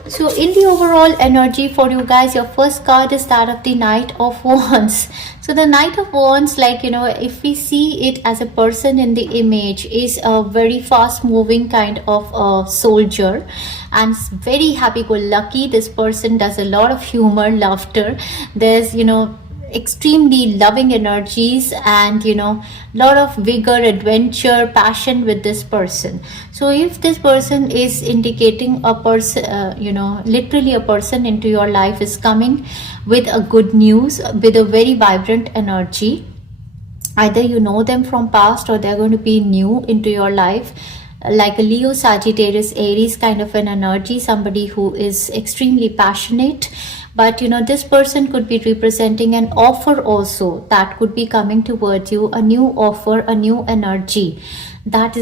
So in the overall energy for you guys, your first card is that of the Knight of Wands. So the Knight of Wands, if we see it as a person in the image, is a very fast moving kind of a soldier and very happy-go-lucky. This person does a lot of humor, laughter. There's extremely loving energies and lot of vigor, adventure, passion with this person. So if this person is indicating a person, literally a person into your life is coming with a good news, with a very vibrant energy. Either you know them from past, or they're going to be new into your life, like a Leo, Sagittarius, Aries kind of an energy, somebody who is extremely passionate. But this person could be representing an offer also that could be coming towards you, a new offer, a new energy that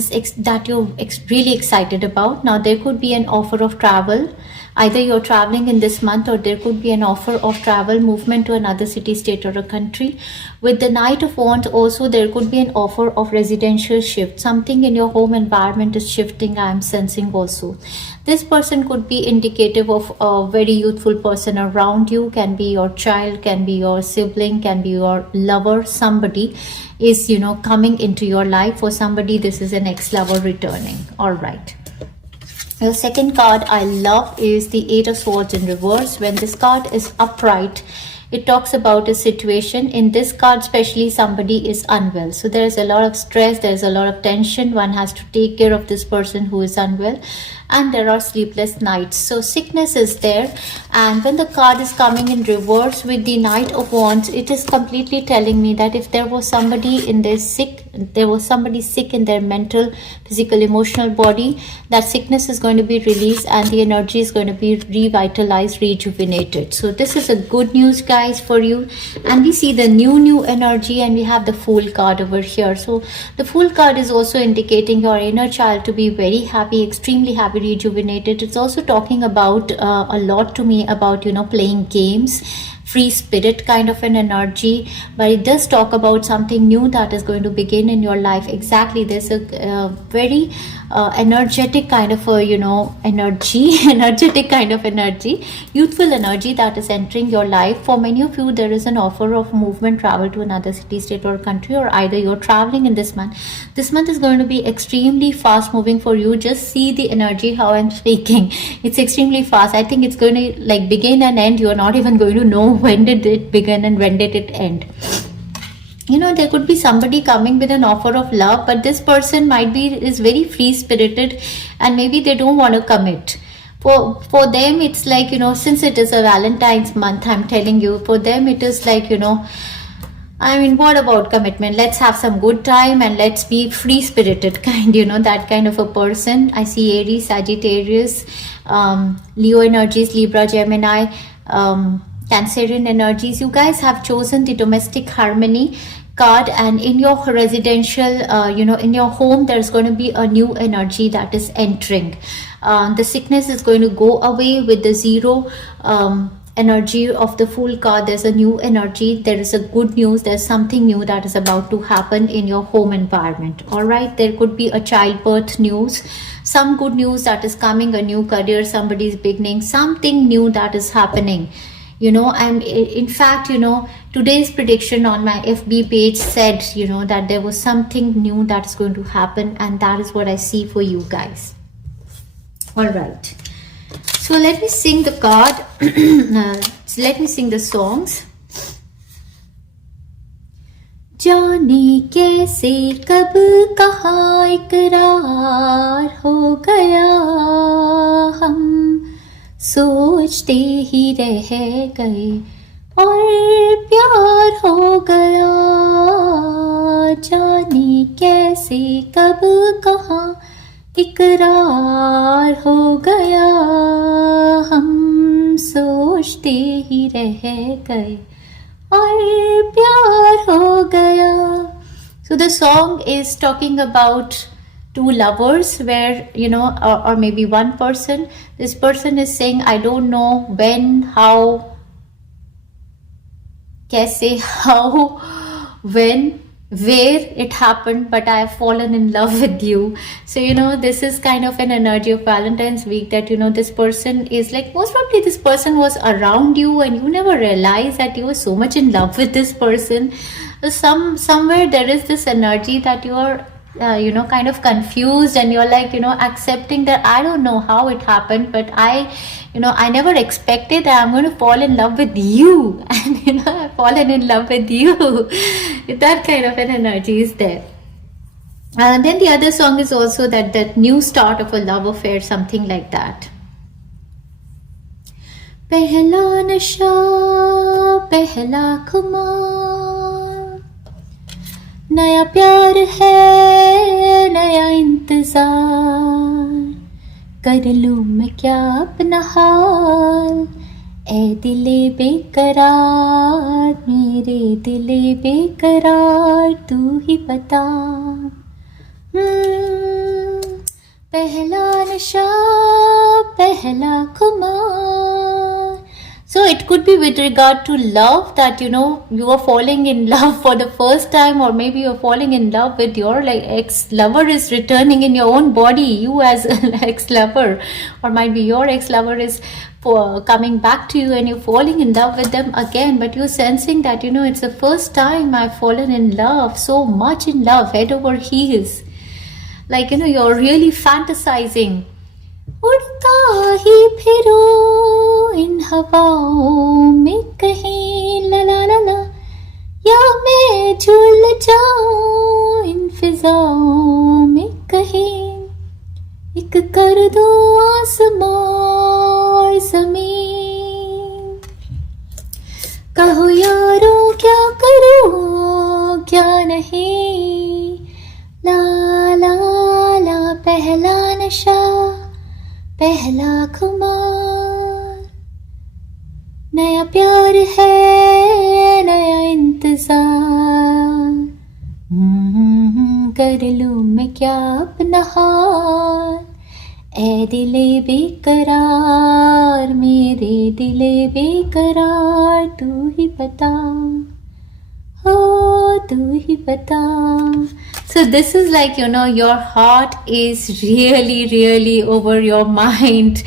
you're really excited about. Now there could be an offer of travel. Either you're traveling in this month, or there could be an offer of travel, movement to another city, state, or a country. With the Knight of Wands also, there could be an offer of residential shift. Something in your home environment is shifting, I am sensing also. This person could be indicative of a very youthful person around you. Can be your child, can be your sibling, can be your lover. Somebody is coming into your life. For somebody, this is an ex-lover returning. All right. Your second card I love is the 8 of Swords in reverse. When this card is upright, it talks about a situation. In this card especially, somebody is unwell, so there is a lot of stress, there's a lot of tension, one has to take care of this person who is unwell, and there are sleepless nights. So sickness is there. And when the card is coming in reverse with the Knight of Wands, it is completely telling me that if there was somebody in their sick, there was somebody sick in their mental, physical, emotional body, that sickness is going to be released and the energy is going to be revitalized, rejuvenated. So this is a good news, guys, for you. And we see the new energy, and we have the Fool card over here. So the Fool card is also indicating your inner child to be very happy, extremely happy, rejuvenated. It's also talking about a lot to me about, you know, playing games, free spirit kind of an energy, but it does talk about something new that is going to begin in your life. Exactly, there's a very energetic kind of a, you know, energy energetic kind of energy, youthful energy that is entering your life. For many of you, there is an offer of movement, travel to another city, state or country, or either you're traveling in this month. This month is going to be extremely fast moving for you. Just see the energy, how I'm speaking. It's extremely fast. I think it's going to like begin and end. You're not even going to know when did it begin and when did it end. You know, there could be somebody coming with an offer of love, but this person might be is very free spirited, and maybe they don't want to commit. For them, it's like, you know, since it is a Valentine's month, I'm telling you, for them it is like, you know, I mean, what about commitment? Let's have some good time and let's be free spirited kind, you know, that kind of a person. I see Aries, Sagittarius, Leo energies, Libra, Gemini, Cancerian energies. You guys have chosen the domestic harmony card, and in your residential, you know, in your home, there's going to be a new energy that is entering. The sickness is going to go away with the zero energy of the Fool card. There's a new energy, there is a good news, there's something new that is about to happen in your home environment. All right, there could be a childbirth news, some good news that is coming, a new career, somebody's beginning, something new that is happening. You know, and in fact, you know, today's prediction on my FB page said, you know, that there was something new that is going to happen, and that is what I see for you guys. All right, so let me sing the card. Let me sing the songs. जाने कैसे कब कहाँ इकरार हो गया, हम सोचते ही रह गए और प्यार हो गया. जाने कैसे कब कहाँ इकरार हो गया, हम सोचते ही रह गए और प्यार हो गया. So the song is talking about two lovers, where, you know, or maybe one person. This person is saying, I don't know when, how, kaise, how, when, where it happened, but I have fallen in love with you. So, you know, this is kind of an energy of Valentine's week, that, you know, this person is like, most probably this person was around you and you never realized that you were so much in love with this person. Somewhere there is this energy that you are you know, kind of confused, and you're like, you know, accepting that I don't know how it happened, but you know, I never expected that I'm going to fall in love with you, and you know, I've fallen in love with you. That kind of an energy is there. And then the other song is also that new start of a love affair, something like that. Pehla nasha, pehla खुमार, नया प्यार है नया इंतजार, कर लूं मैं क्या अपना हाल, ए दिले बेकरार, मेरे दिले बेकरार, तू ही बता. पहला नशा पहला खुमार. So it could be with regard to love, that, you know, you are falling in love for the first time, or maybe you're falling in love with your like ex-lover is returning in your own body, you as an ex-lover, or might be your ex-lover is coming back to you and you're falling in love with them again, but you're sensing that, you know, it's the first time I've fallen in love, so much in love, head over heels. Like, you know, you're really fantasizing. What उड़ता ही फिरो इन हवाओं में कहीं, ला ला ला ला, या मैं झूल जाऊं इन फिजाओं में कहीं, एक कर दो आसमां और ज़मीन। कहो यारो क्या करूं क्या नहीं, ला ला ला, पहला नशा पहला खुमार, नया प्यार है नया इंतजार, कर लूं मैं क्या अपना हाल, ऐ दिले बेकरार मेरे दिले बेकरार, तू ही बता हो तू ही बता. So this is like, your heart is really over your mind.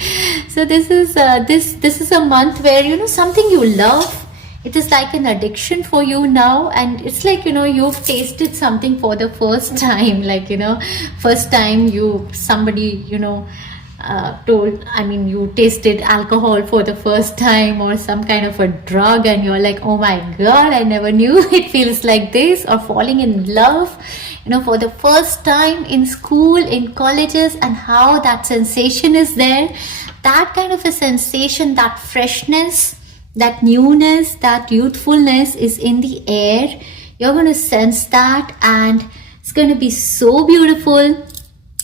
So this is this is a month where, something you love, it is like an addiction for you now, and it's like, you've tasted something for the first time, like, first time somebody you tasted alcohol for the first time, or some kind of a drug, and you're like, oh my god, I never knew it feels like this. Or falling in love, for the first time in school, in colleges, and how that sensation is there, that kind of a sensation, that freshness, that newness, that youthfulness is in the air. You're going to sense that, and it's going to be so beautiful.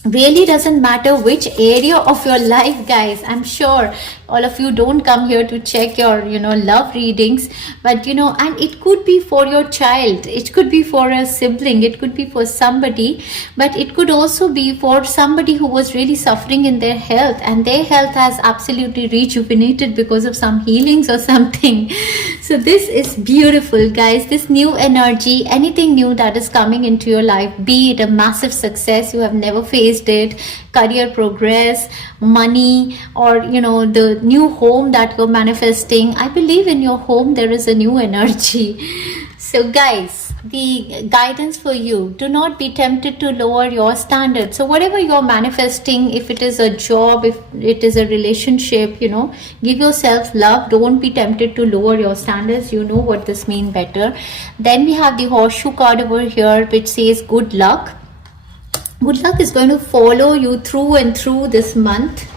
Really doesn't matter which area of your life, guys. I'm sure all of you don't come here to check your love readings, but and it could be for your child, it could be for a sibling, it could be for somebody, but it could also be for somebody who was really suffering in their health, and their health has absolutely rejuvenated because of some healings or something. So this is beautiful, guys. This new energy, anything new that is coming into your life, be it a massive success you have never faced it, career progress, money, or the new home that you're manifesting, I believe in your home there is a new energy. So guys, the guidance for you, do not be tempted to lower your standards. So whatever you're manifesting, if it is a job, if it is a relationship, give yourself love. Don't be tempted to lower your standards. You know what this means better. Then we have the horseshoe card over here, which says good luck. Good luck is going to follow you through and through this month.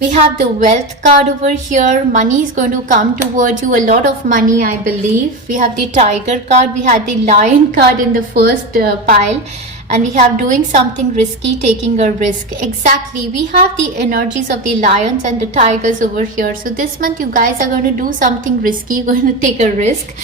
We have the wealth card over here. Money is going to come towards you, a lot of money, I believe. We have the tiger card. We had the lion card in the first pile. And we have doing something risky, taking a risk. Exactly. We have the energies of the lions and the tigers over here. So this month you guys are going to do something risky. You're going to take a risk.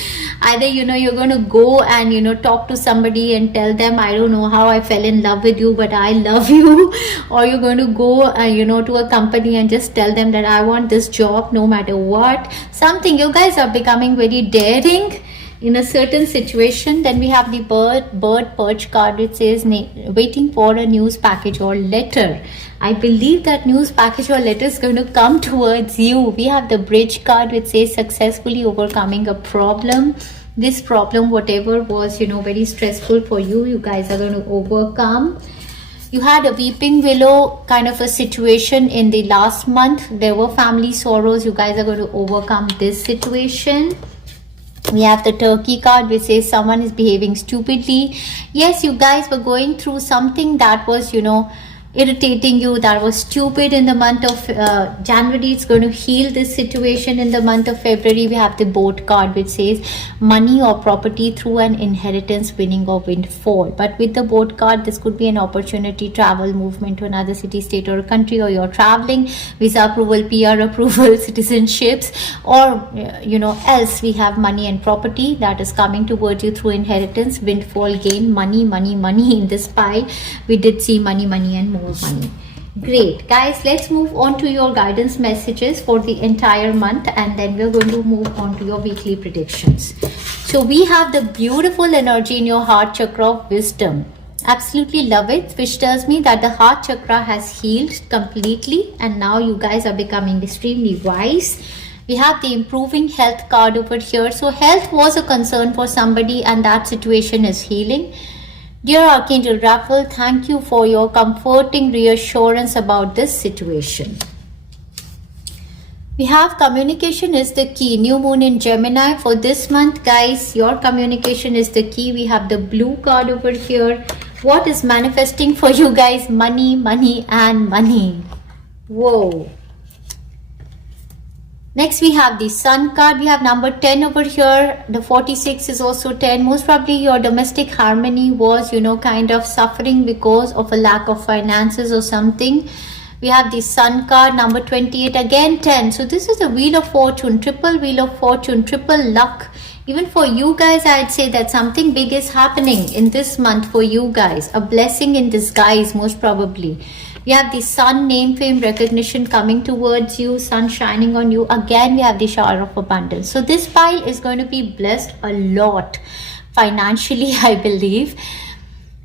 Either, you're going to go and, talk to somebody and tell them, I don't know how I fell in love with you, but I love you. Or you're going to go, to a company and just tell them that I want this job no matter what. Something. You guys are becoming very daring in a certain situation. Then we have the bird perch card, which says waiting for a news package or letter. I believe that news package or letter is going to come towards you. We have the bridge card, which says successfully overcoming a problem. This problem, whatever was very stressful for you, you guys are going to overcome. You had a weeping willow kind of a situation in the last month. There were family sorrows. You guys are going to overcome this situation. We have the turkey card, which says someone is behaving stupidly. Yes, you guys were going through something that was, irritating you, that was stupid in the month of January. It's going to heal this situation in the month of February. We have the boat card, which says money or property through an inheritance, winning or windfall. But with the boat card, this could be an opportunity, travel, movement to another city, state or country, or you're traveling, visa approval, PR approval, citizenships, or else we have money and property that is coming towards you through inheritance, windfall, gain, money in this pile. We did see money and more money. Great, guys, let's move on to your guidance messages for the entire month, and then we're going to move on to your weekly predictions. So we have the beautiful energy in your heart chakra of wisdom. Absolutely love it, which tells me that the heart chakra has healed completely, and now you guys are becoming extremely wise. We have the improving health card over here. So health was a concern for somebody, and that situation is healing. Dear Archangel Raphael, thank you for your comforting reassurance about this situation. We have communication is the key. New moon in Gemini for this month, guys. Your communication is the key. We have the blue card over here. What is manifesting for you guys? Money, money, and money. Whoa. Next, we have the Sun card. We have number 10 over here. The 46 is also 10. Most probably your domestic harmony was, kind of suffering because of a lack of finances or something. We have the Sun card, number 28, again 10. So this is the Wheel of Fortune, triple Wheel of Fortune, triple luck. Even for you guys, I'd say that something big is happening in this month for you guys. A blessing in disguise, most probably. We have the Sun, name, fame, recognition coming towards you, sun shining on you. Again, we have the shower of abundance. So this pile is going to be blessed a lot financially, I believe.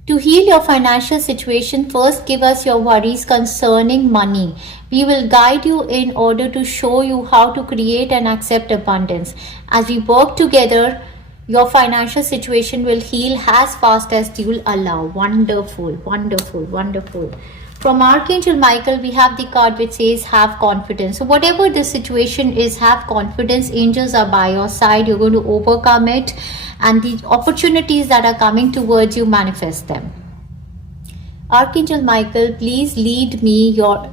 To heal your financial situation, first give us your worries concerning money. We will guide you in order to show you how to create and accept abundance. As we work together, your financial situation will heal as fast as you'll allow. Wonderful, wonderful, wonderful. From Archangel Michael, we have the card which says have confidence. So whatever the situation is, have confidence. Angels are by your side. You're going to overcome it. And the opportunities that are coming towards you, manifest them. Archangel Michael, please lend me your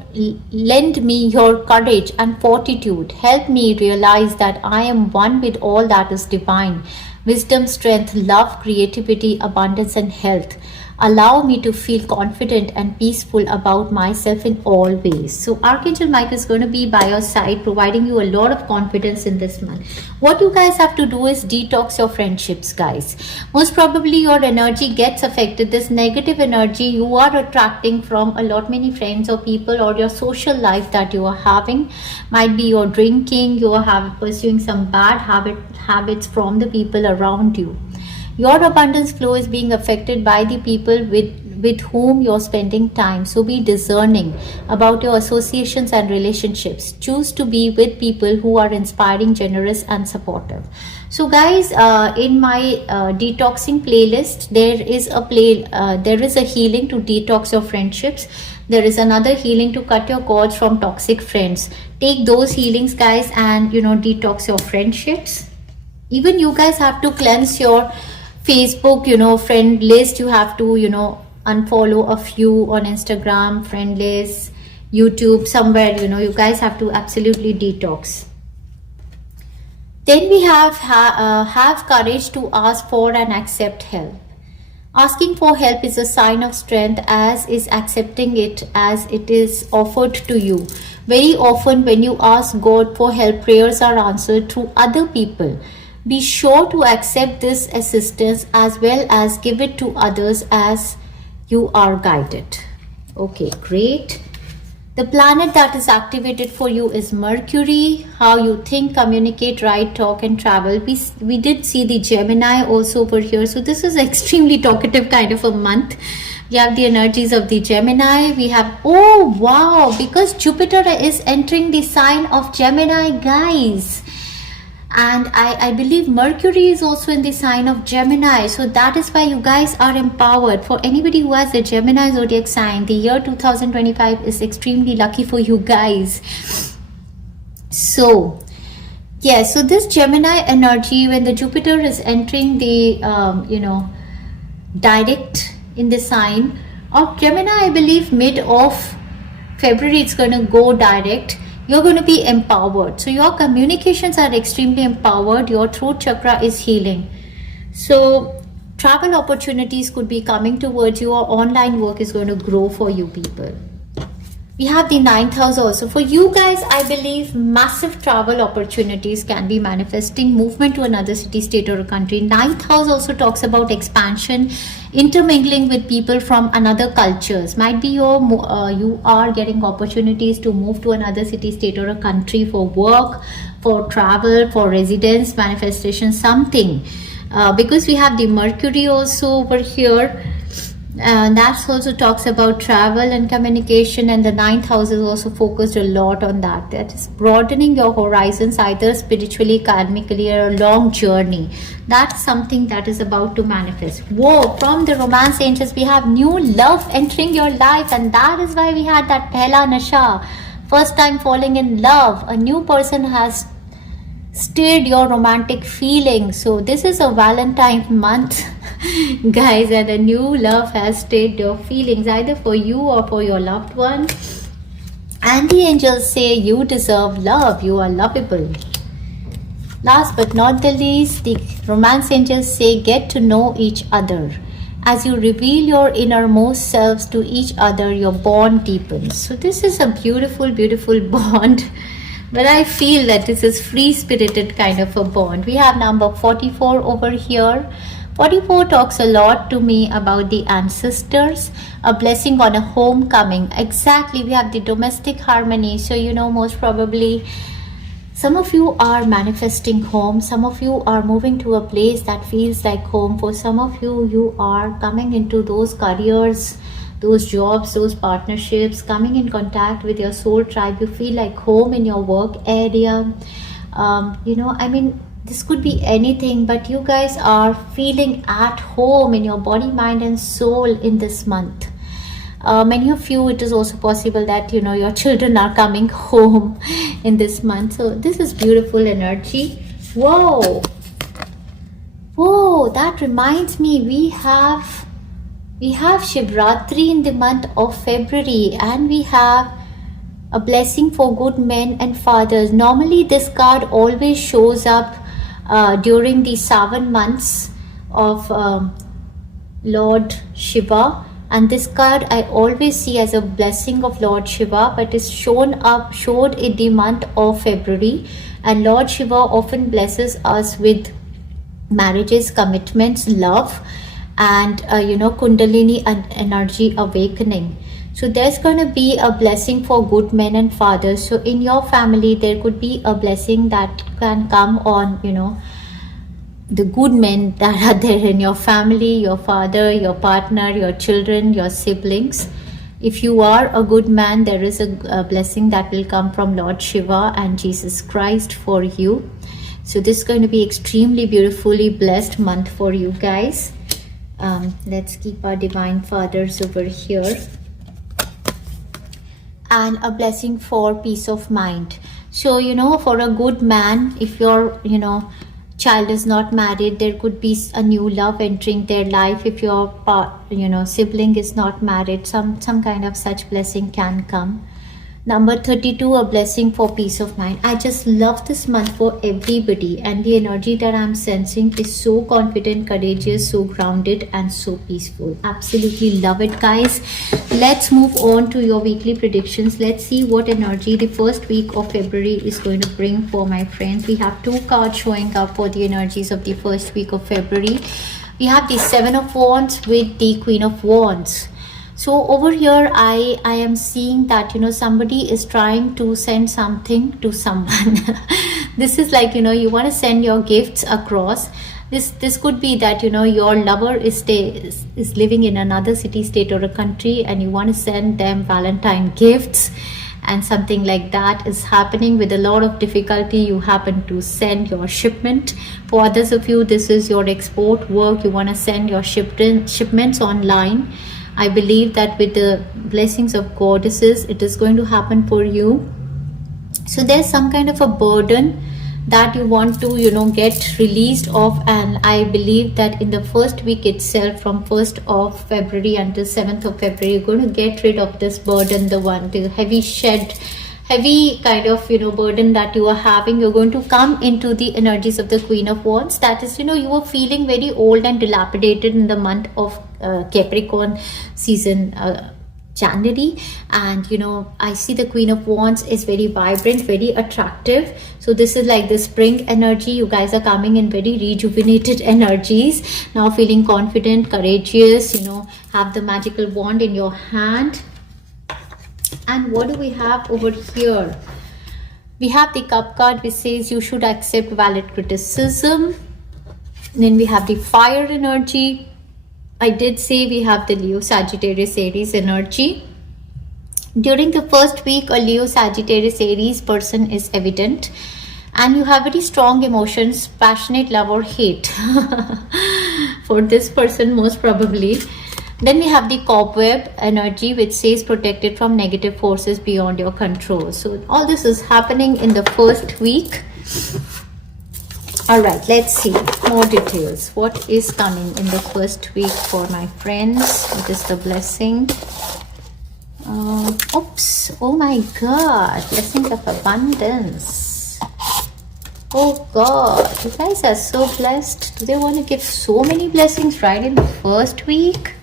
courage and fortitude. Help me realize that I am one with all that is divine. Wisdom, strength, love, creativity, abundance, and health. Allow me to feel confident and peaceful about myself in all ways. So Archangel Michael is going to be by your side, providing you a lot of confidence in this month. What you guys have to do is detox your friendships, guys. Most probably your energy gets affected. This negative energy you are attracting from many friends or people, or your social life that you are having. Might be you're drinking, you are pursuing some bad habits from the people around you. Your abundance flow is being affected by the people with whom you're spending time. So be discerning about your associations and relationships. Choose to be with people who are inspiring, generous, and supportive. So guys, in my detoxing playlist, there is a healing to detox your friendships. There is another healing to cut your cords from toxic friends. Take those healings, guys, and detox your friendships. Even you guys have to cleanse your Facebook, friend list. You have to, unfollow a few on Instagram, friend list, YouTube, somewhere, you guys have to absolutely detox. Then we have courage to ask for and accept help. Asking for help is a sign of strength, as is accepting it as it is offered to you. Very often when you ask God for help, prayers are answered through other people. Be sure to accept this assistance as well as give it to others as you are guided. Okay, great. The planet that is activated for you is Mercury. How you think, communicate, write, talk, and travel. We did see the Gemini also over here. So this is extremely talkative kind of a month. We have the energies of the Gemini. We have, oh wow, because Jupiter is entering the sign of Gemini, guys. And I believe Mercury is also in the sign of Gemini. So that is why you guys are empowered. For anybody who has the Gemini zodiac sign, the year 2025 is extremely lucky for you guys. So, yeah, so this Gemini energy, when the Jupiter is entering the, direct in the sign of Gemini, I believe mid of February, it's going to go direct. You're going to be empowered. So your communications are extremely empowered. Your throat chakra is healing. So travel opportunities could be coming towards you, or online work is going to grow for you people. We have the 9th house also. For you guys, I believe massive travel opportunities can be manifesting, movement to another city, state, or a country. 9th house also talks about expansion, intermingling with people from another cultures. Might be you are getting opportunities to move to another city, state, or a country for work, for travel, for residence, manifestation, something. Because we have the Mercury also over here. That also talks about travel and communication, and the 9th house is also focused a lot on that. That is broadening your horizons, either spiritually, karmically, or a long journey. That's something that is about to manifest. Whoa, from the romance angels, we have new love entering your life, and that is why we had that Pehla Nasha first time falling in love, a new person has stirred your romantic feelings. So this is a Valentine month guys, and a new love has stirred your feelings either for you or for your loved one. And the angels say you deserve love, you are lovable. Last but not the least, the romance angels say get to know each other. As you reveal your innermost selves to each other, your bond deepens. So this is a beautiful, beautiful bond. But I feel that this is free-spirited kind of a bond. We have number 44 over here. 44 talks a lot to me about the ancestors, a blessing on a homecoming. Exactly, we have the domestic harmony. So, most probably some of you are manifesting home. Some of you are moving to a place that feels like home. For some of you, you are coming into those careers, those jobs, those partnerships, coming in contact with your soul tribe. You feel like home in your work area. This could be anything, but you guys are feeling at home in your body, mind, and soul in this month. Many of you, it is also possible that your children are coming home in this month. So this is beautiful energy. Whoa, that reminds me, we have Shivratri in the month of February, and we have a blessing for good men and fathers. Normally this card always shows up during the 7 months of Lord Shiva, and this card I always see as a blessing of Lord Shiva, but is showed in the month of February. And Lord Shiva often blesses us with marriages, commitments, love, and Kundalini and energy awakening. So there's going to be a blessing for good men and fathers. So in your family, there could be a blessing that can come on, the good men that are there in your family, your father, your partner, your children, your siblings. If you are a good man, there is a blessing that will come from Lord Shiva and Jesus Christ for you. So this is going to be extremely beautifully blessed month for you guys. Let's keep our divine fathers over here. And a blessing for peace of mind. So for a good man, if your child is not married, there could be a new love entering their life. If your sibling is not married, some kind of such blessing can come. Number 32, a blessing for peace of mind. I just love this month for everybody, and the energy that I'm sensing is so confident, courageous, so grounded, and so peaceful. Absolutely love it, guys. Let's move on to your weekly predictions. Let's see what energy the first week of February is going to bring for my friends. We have 2 cards showing up for the energies of the first week of February. We have the 7 of Wands with the Queen of Wands. So over here, I am seeing that, somebody is trying to send something to someone. This is like, you want to send your gifts across. This could be that, your lover is living in another city, state, or a country, and you want to send them Valentine gifts, and something like that is happening with a lot of difficulty. You happen to send your shipment. For others of you, this is your export work. You want to send your shipments online. I believe that with the blessings of goddesses, it is going to happen for you. So there's some kind of a burden that you want to, get released of. And I believe that in the first week itself, from 1st of February until 7th of February, you're going to get rid of this burden, the heavy kind of, burden that you are having. You're going to come into the energies of the Queen of Wands. That is, you were feeling very old and dilapidated in the month of Capricorn season, January, and I see the Queen of Wands is very vibrant, very attractive. So this is like the spring energy. You guys are coming in very rejuvenated energies now, feeling confident, courageous, have the magical wand in your hand. And what do we have over here? We have the Cup card, which says you should accept valid criticism. Then we have the fire energy. I did say we have the Leo, Sagittarius, Aries energy. During the first week, a Leo, Sagittarius, Aries person is evident, and you have very strong emotions, passionate love or hate for this person most probably. Then we have the cobweb energy, which says protected from negative forces beyond your control. So all this is happening in the first week. All right, let's see more details. What is coming in the first week for my friends? What is the blessing? Oops, oh my God, blessings of abundance. Oh God, you guys are so blessed. Do they want to give so many blessings right in the first week?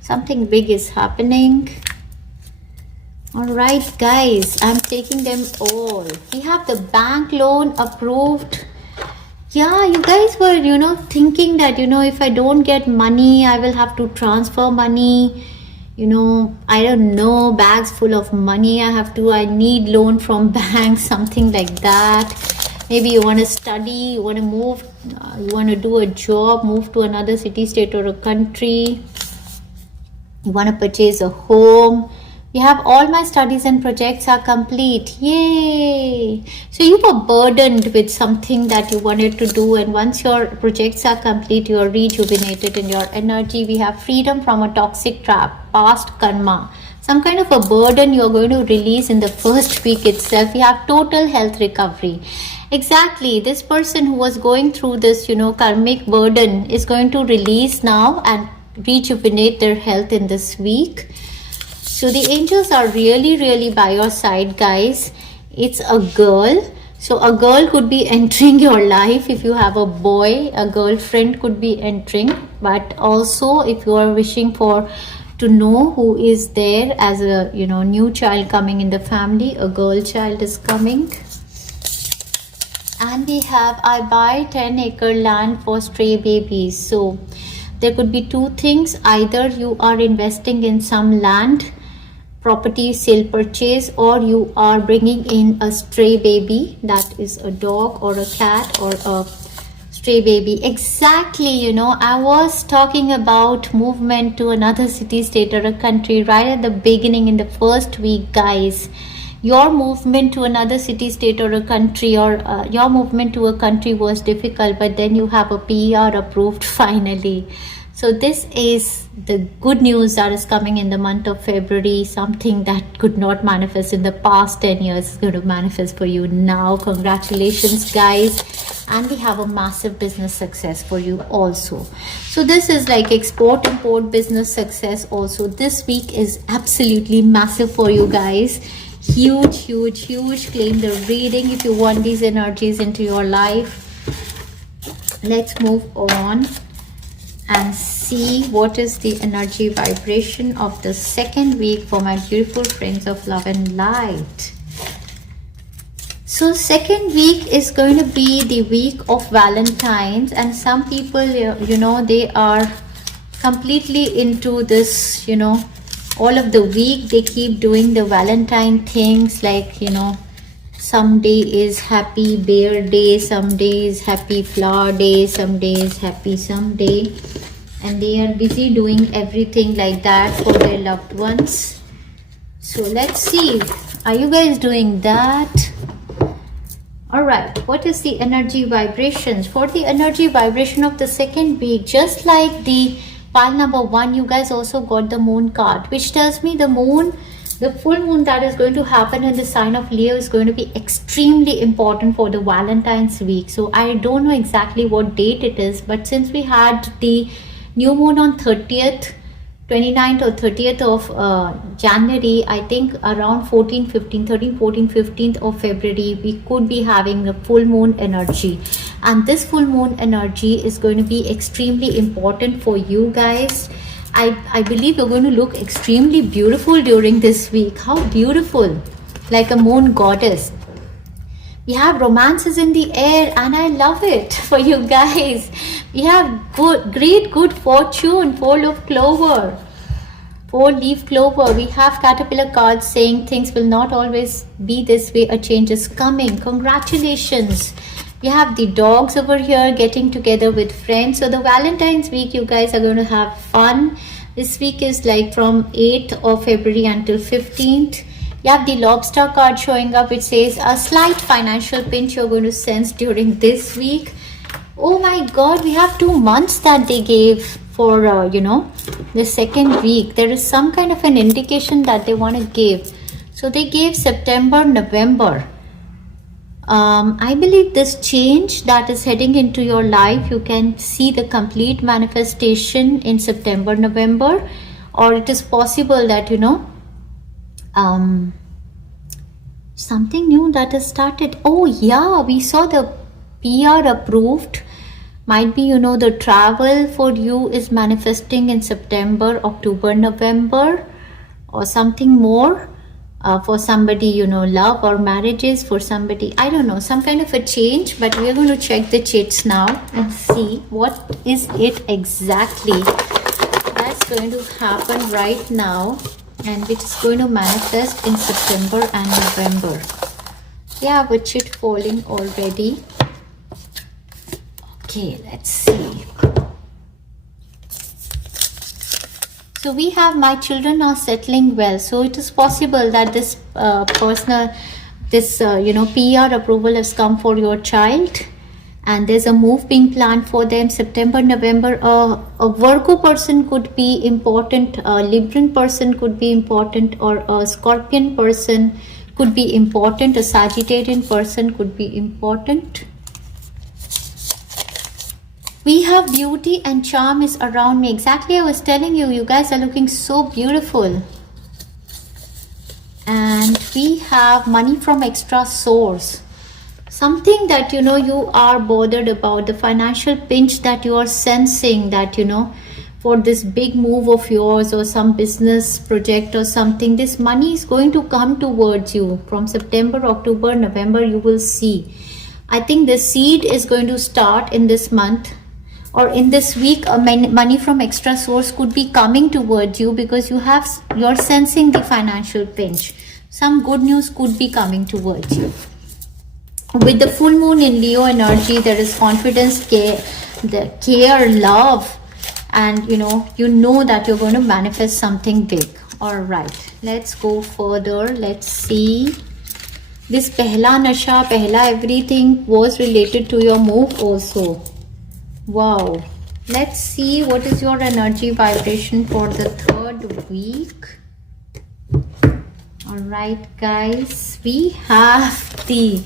Something big is happening. All right, guys, I'm taking them all. We have the bank loan approved. Yeah, you guys were, thinking that, if I don't get money, I will have to transfer money. I don't know, bags full of money. I need loan from banks, something like that. Maybe you want to study, you want to move, you want to do a job, move to another city, state, or a country. You want to purchase a home. You have all my studies and projects are complete. Yay! So you were burdened with something that you wanted to do, and once your projects are complete, you are rejuvenated in your energy. We have freedom from a toxic trap, past karma. Some kind of a burden you're going to release in the first week itself. We have total health recovery. Exactly. This person who was going through this, karmic burden is going to release now and rejuvenate their health in this week. So the angels are really, really by your side, guys. It's a girl. So a girl could be entering your life. If you have a boy, a girlfriend could be entering. But also if you are wishing to know who is there as a, new child coming in the family, a girl child is coming. And we have, I buy 10-acre land for stray babies. So there could be two things. Either you are investing in some land, property sale purchase, or you are bringing in a stray baby, that is a dog or a cat or a stray baby. Exactly, I was talking about movement to another city, state, or a country right at the beginning in the first week, guys. Your movement to another city, state, or a country, or your movement to a country was difficult, but then you have a PR approved finally. So this is the good news that is coming in the month of February. Something that could not manifest in the past 10 years is going to manifest for you now. Congratulations, guys. And we have a massive business success for you also. So this is like export, import, business success also. This week is absolutely massive for you guys. Huge, huge, huge. Claim the reading if you want these energies into your life. Let's move on and see what is the energy vibration of the second week for my beautiful friends of love and light. So second week is going to be the week of Valentine's, and some people, they are completely into this, all of the week they keep doing the Valentine things, like, some day is happy bear day, some day is happy flower day, some day is happy some day, and they are busy doing everything like that for their loved ones. So let's see, are you guys doing that? All right, what is the energy vibrations for the energy vibration of the second week? Just like the pile number 1, you guys also got the moon card, which tells me the moon, the full moon that is going to happen in the sign of Leo is going to be extremely important for the Valentine's week. So I don't know exactly what date it is, but since we had the new moon on 30th, 29th or 30th of January, I think around 13, 14, 15th of February, we could be having the full moon energy. And this full moon energy is going to be extremely important for you guys. I believe you're going to look extremely beautiful during this week. How beautiful, like a moon goddess. We have romances in the air, and I love it for you guys. We have great good fortune, 4-leaf clover. 4-leaf clover. We have caterpillar cards saying things will not always be this way. A change is coming. Congratulations. We have the dogs over here getting together with friends. So the Valentine's week, you guys are going to have fun. This week is like from 8th of February until 15th. You have the lobster card showing up, which says a slight financial pinch you're going to sense during this week. Oh my God, we have 2 months that they gave. for the second week. There is some kind of an indication that they want to give. So they gave September, November. I believe this change that is heading into your life, you can see the complete manifestation in September, November, or it is possible that something new that has started. Oh yeah, we saw the PR approved. Might be the travel for you is manifesting in September, October, November, or something more. For somebody, love or marriages, for somebody, I don't know, some kind of a change. But we are going to check the chits now and see what is it exactly that's going to happen right now, and which is going to manifest in September and November. Yeah, with chit falling already. Okay, let's see. So we have, my children are settling well. So it is possible that this PR approval has come for your child, and there's a move being planned for them. September, November. A Virgo person could be important, a Libran person could be important, or a Scorpion person could be important, a Sagittarian person could be important. We have beauty and charm is around me. Exactly, I was telling you, you guys are looking so beautiful. And we have money from extra source. Something that you are bothered about, the financial pinch that you are sensing, that for this big move of yours or some business project or something, this money is going to come towards you from September, October, November. You will see. I think the seed is going to start in this month or in this week. Money from extra source could be coming towards you because you're sensing the financial pinch. Some good news could be coming towards you. With the full moon in Leo energy, there is confidence, care, love, and you know that you're going to manifest something big. All right, let's go further. Let's see. This pehla nasha, pehla everything was related to your move also. Wow. Let's see what is your energy vibration for the third week. All right, guys, we have the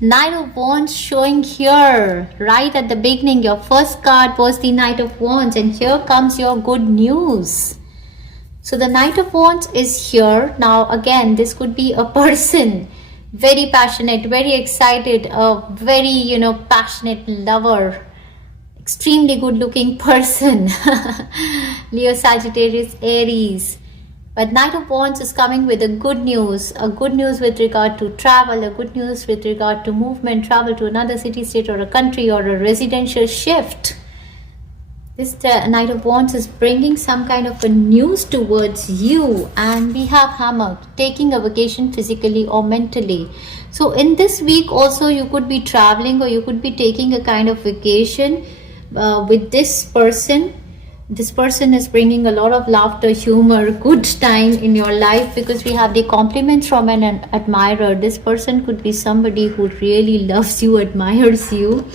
Knight of Wands showing here right at the beginning. Your first card was the Knight of Wands, and here comes your good news. So the Knight of Wands is here. Now again, this could be a person, very passionate, very excited, a very passionate lover, extremely good looking person. Leo, Sagittarius, Aries. But Knight of Wands is coming with a good news with regard to travel, a good news with regard to movement, travel to another city, state, or a country, or a residential shift. This Knight of Wands is bringing some kind of a news towards you. And we have Hammer, taking a vacation physically or mentally. So in this week also, you could be traveling, or you could be taking a kind of vacation with this person. This person is bringing a lot of laughter, humor, good time in your life, because we have the compliments from an admirer. This person could be somebody who really loves you, admires you.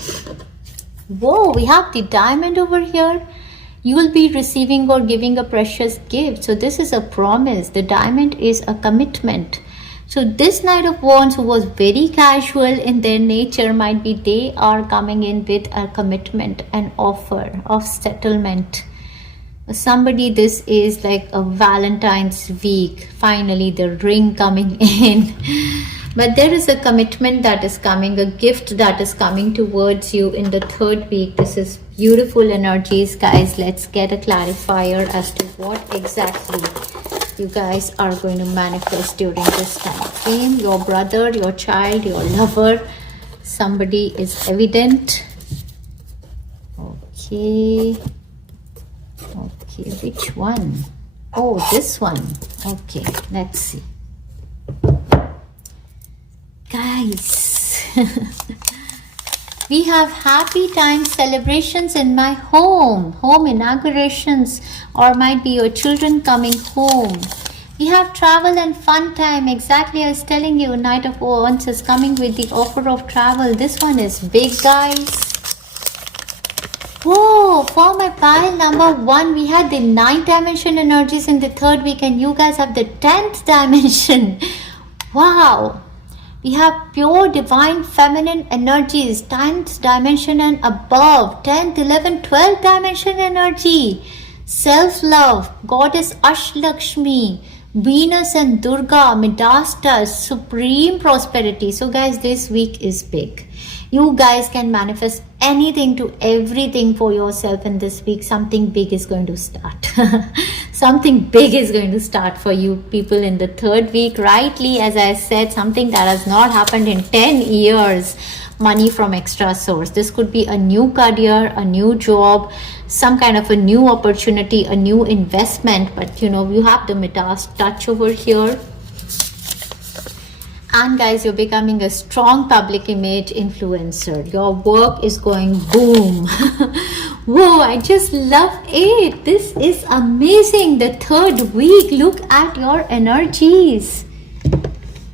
Whoa, we have the Diamond over here. You will be receiving or giving a precious gift. So this is a promise. The Diamond is a commitment. So this Knight of Wands, who was very casual in their nature, might be they are coming in with a commitment, an offer of settlement. Somebody, this is like a Valentine's week, finally the ring coming in. But there is a commitment that is coming, a gift that is coming towards you in the third week. This is beautiful energies, guys. Let's get a clarifier as to what exactly you guys are going to manifest during this time frame. Your brother, your child, your lover, somebody is evident. Okay, which one? Oh, this one. Okay, let's see, guys. We have happy time celebrations in my home inaugurations, or might be your children coming home. We have travel and fun time. Exactly, I was telling you, Knight of Wands is coming with the offer of travel. This one is big, guys. Whoa, for my pile number 1, we had the 9th dimension energies in the 3rd week, and you guys have the 10th dimension. Wow. We have pure divine feminine energies, 10th dimension and above, 10th, 11th, 12th dimension energy. Self-love, goddess Ashlakshmi, Venus and Durga, Midastas, supreme prosperity. So guys, this week is big. You guys can manifest anything to everything for yourself in this week. Something big is going to start. Something big is going to start for you people in the 3rd week. Rightly, as I said, something that has not happened in 10 years. Money from extra source. This could be a new career, a new job, some kind of a new opportunity, a new investment. But you know, you have the Midas touch over here. And guys, you're becoming a strong public image influencer. Your work is going boom. Whoa, I just love it. This is amazing. The 3rd week, look at your energies.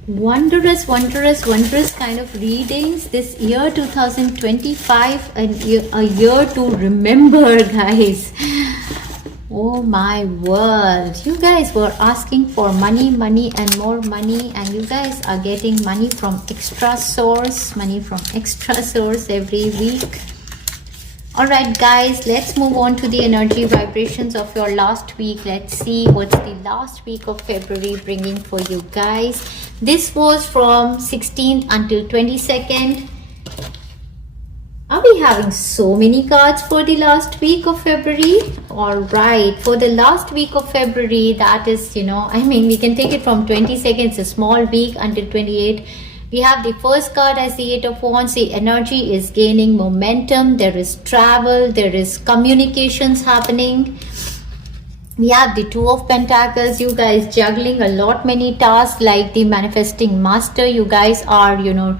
Wondrous, wondrous, wondrous kind of readings. This year 2025, a year to remember, guys. Oh my world, you guys were asking for money, money and more money, and you guys are getting money from extra source, every week. Alright guys, let's move on to the energy vibrations of your last week. Let's see what's the last week of February bringing for you guys. This was from 16th until 22nd. Are we having so many cards for the last week of February? Alright, for the last week of February, that is, you know, I mean, we can take it from 22nd, it's a small week, until 28th. We have the first card as the 8 of Wands. The energy is gaining momentum. There is travel, there is communications happening. We have the 2 of Pentacles. You guys juggling a lot many tasks like the manifesting master. You guys are, you know,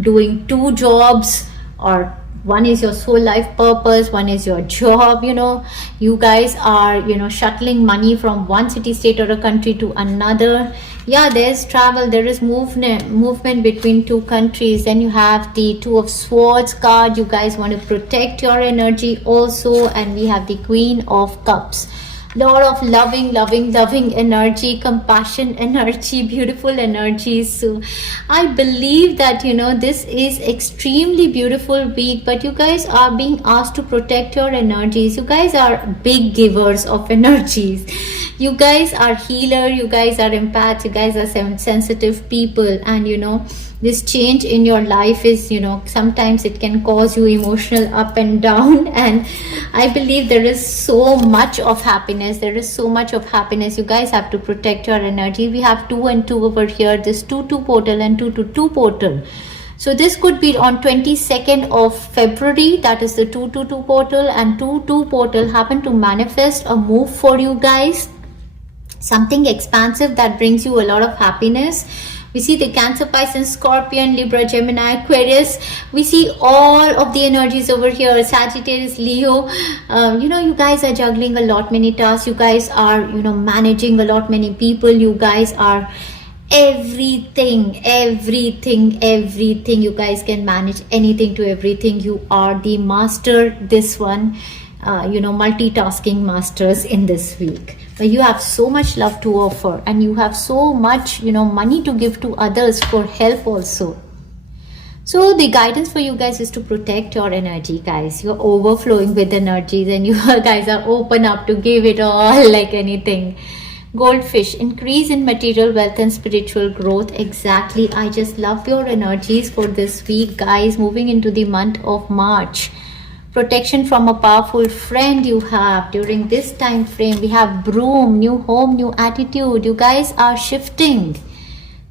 doing 2 jobs, or one is your soul life purpose, one is your job. You know, you guys are, you know, shuttling money from one city, state or a country to another. Yeah, there's travel, there is movement between 2 countries. Then you have the 2 of Swords card. You guys want to protect your energy also. And we have the Queen of Cups. Lot of loving energy, compassion energy, beautiful energies. So I believe that, you know, this is extremely beautiful week, but you guys are being asked to protect your energies. You guys are big givers of energies. You guys are healer, you guys are empaths, you guys are sensitive people, and you know, this change in your life is, you know, sometimes it can cause you emotional up and down. And I believe there is so much of happiness. You guys have to protect your energy. We have 2 and 2 over here, this 2-2 portal and 2-2 portal. So this could be on 22nd of February, that is the 2-2 portal, and 2-2 portal happen to manifest a move for you guys, something expansive that brings you a lot of happiness. We see the Cancer, Pisces, Scorpion, Libra, Gemini, Aquarius. We see all of the energies over here. Sagittarius, Leo. You know, you guys are juggling a lot many tasks. You guys are, you know, managing a lot many people. You guys are everything. You guys can manage anything to everything. You are the master, this one. You know, multitasking masters in this week. You have so much love to offer, and you have so much, you know, money to give to others for help also. So the guidance for you guys is to protect your energy, guys. You're overflowing with energies, and you guys are open up to give it all like anything. Goldfish, increase in material wealth and spiritual growth. Exactly. I just love your energies for this week, guys, moving into the month of March. Protection from a powerful friend you have during this time frame. We have Broom, new home, new attitude. You guys are shifting.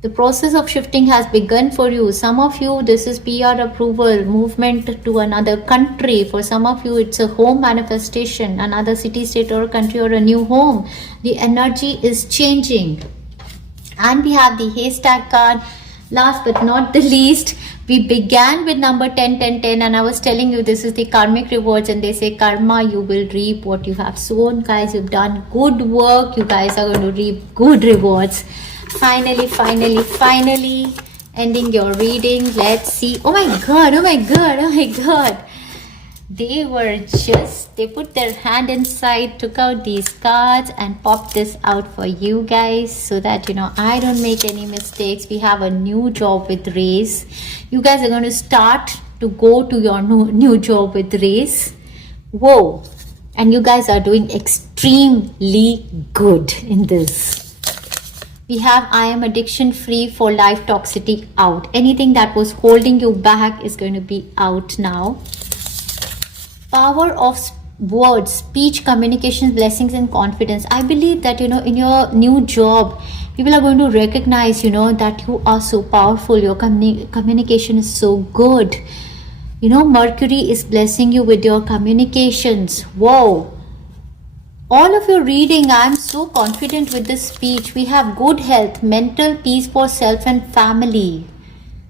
The process of shifting has begun for you. Some of you, this is PR approval, movement to another country. For some of you, it's a home manifestation, another city, state or country, or a new home. The energy is changing. And we have the haystack card. Last but not the least, we began with number 10, 10, 10, and I was telling you this is the karmic rewards, and they say karma, you will reap what you have sown. Guys, you've done good work. You guys are going to reap good rewards. Finally, ending your reading. Let's see. Oh my god. They put their hand inside, took out these cards and popped this out for you guys so that I don't make any mistakes. We have a new job with Race. You guys are going to start to go to your new job with Race. Whoa, and you guys are doing extremely good in this. We have I am addiction free for life toxicity out. Anything that was holding you back is going to be out now. Power of words, speech, communication, blessings and confidence. I believe that in your new job, people are going to recognize that you are so powerful. Your communication is so good. Mercury is blessing you with your communications. Whoa. All of your reading, I am so confident with this speech. We have good health, mental peace for self and family.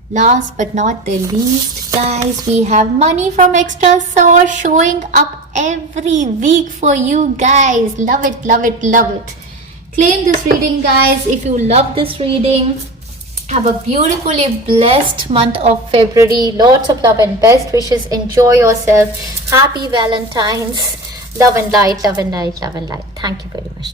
Last but not the least, guys, we have money from extra source showing up every week for you guys. Love it, love it, love it. Claim this reading, guys, if you love this reading. Have a beautifully blessed month of February. Lots of love and best wishes. Enjoy yourself. Happy Valentine's. Love and light, love and light, love and light. Thank you very much.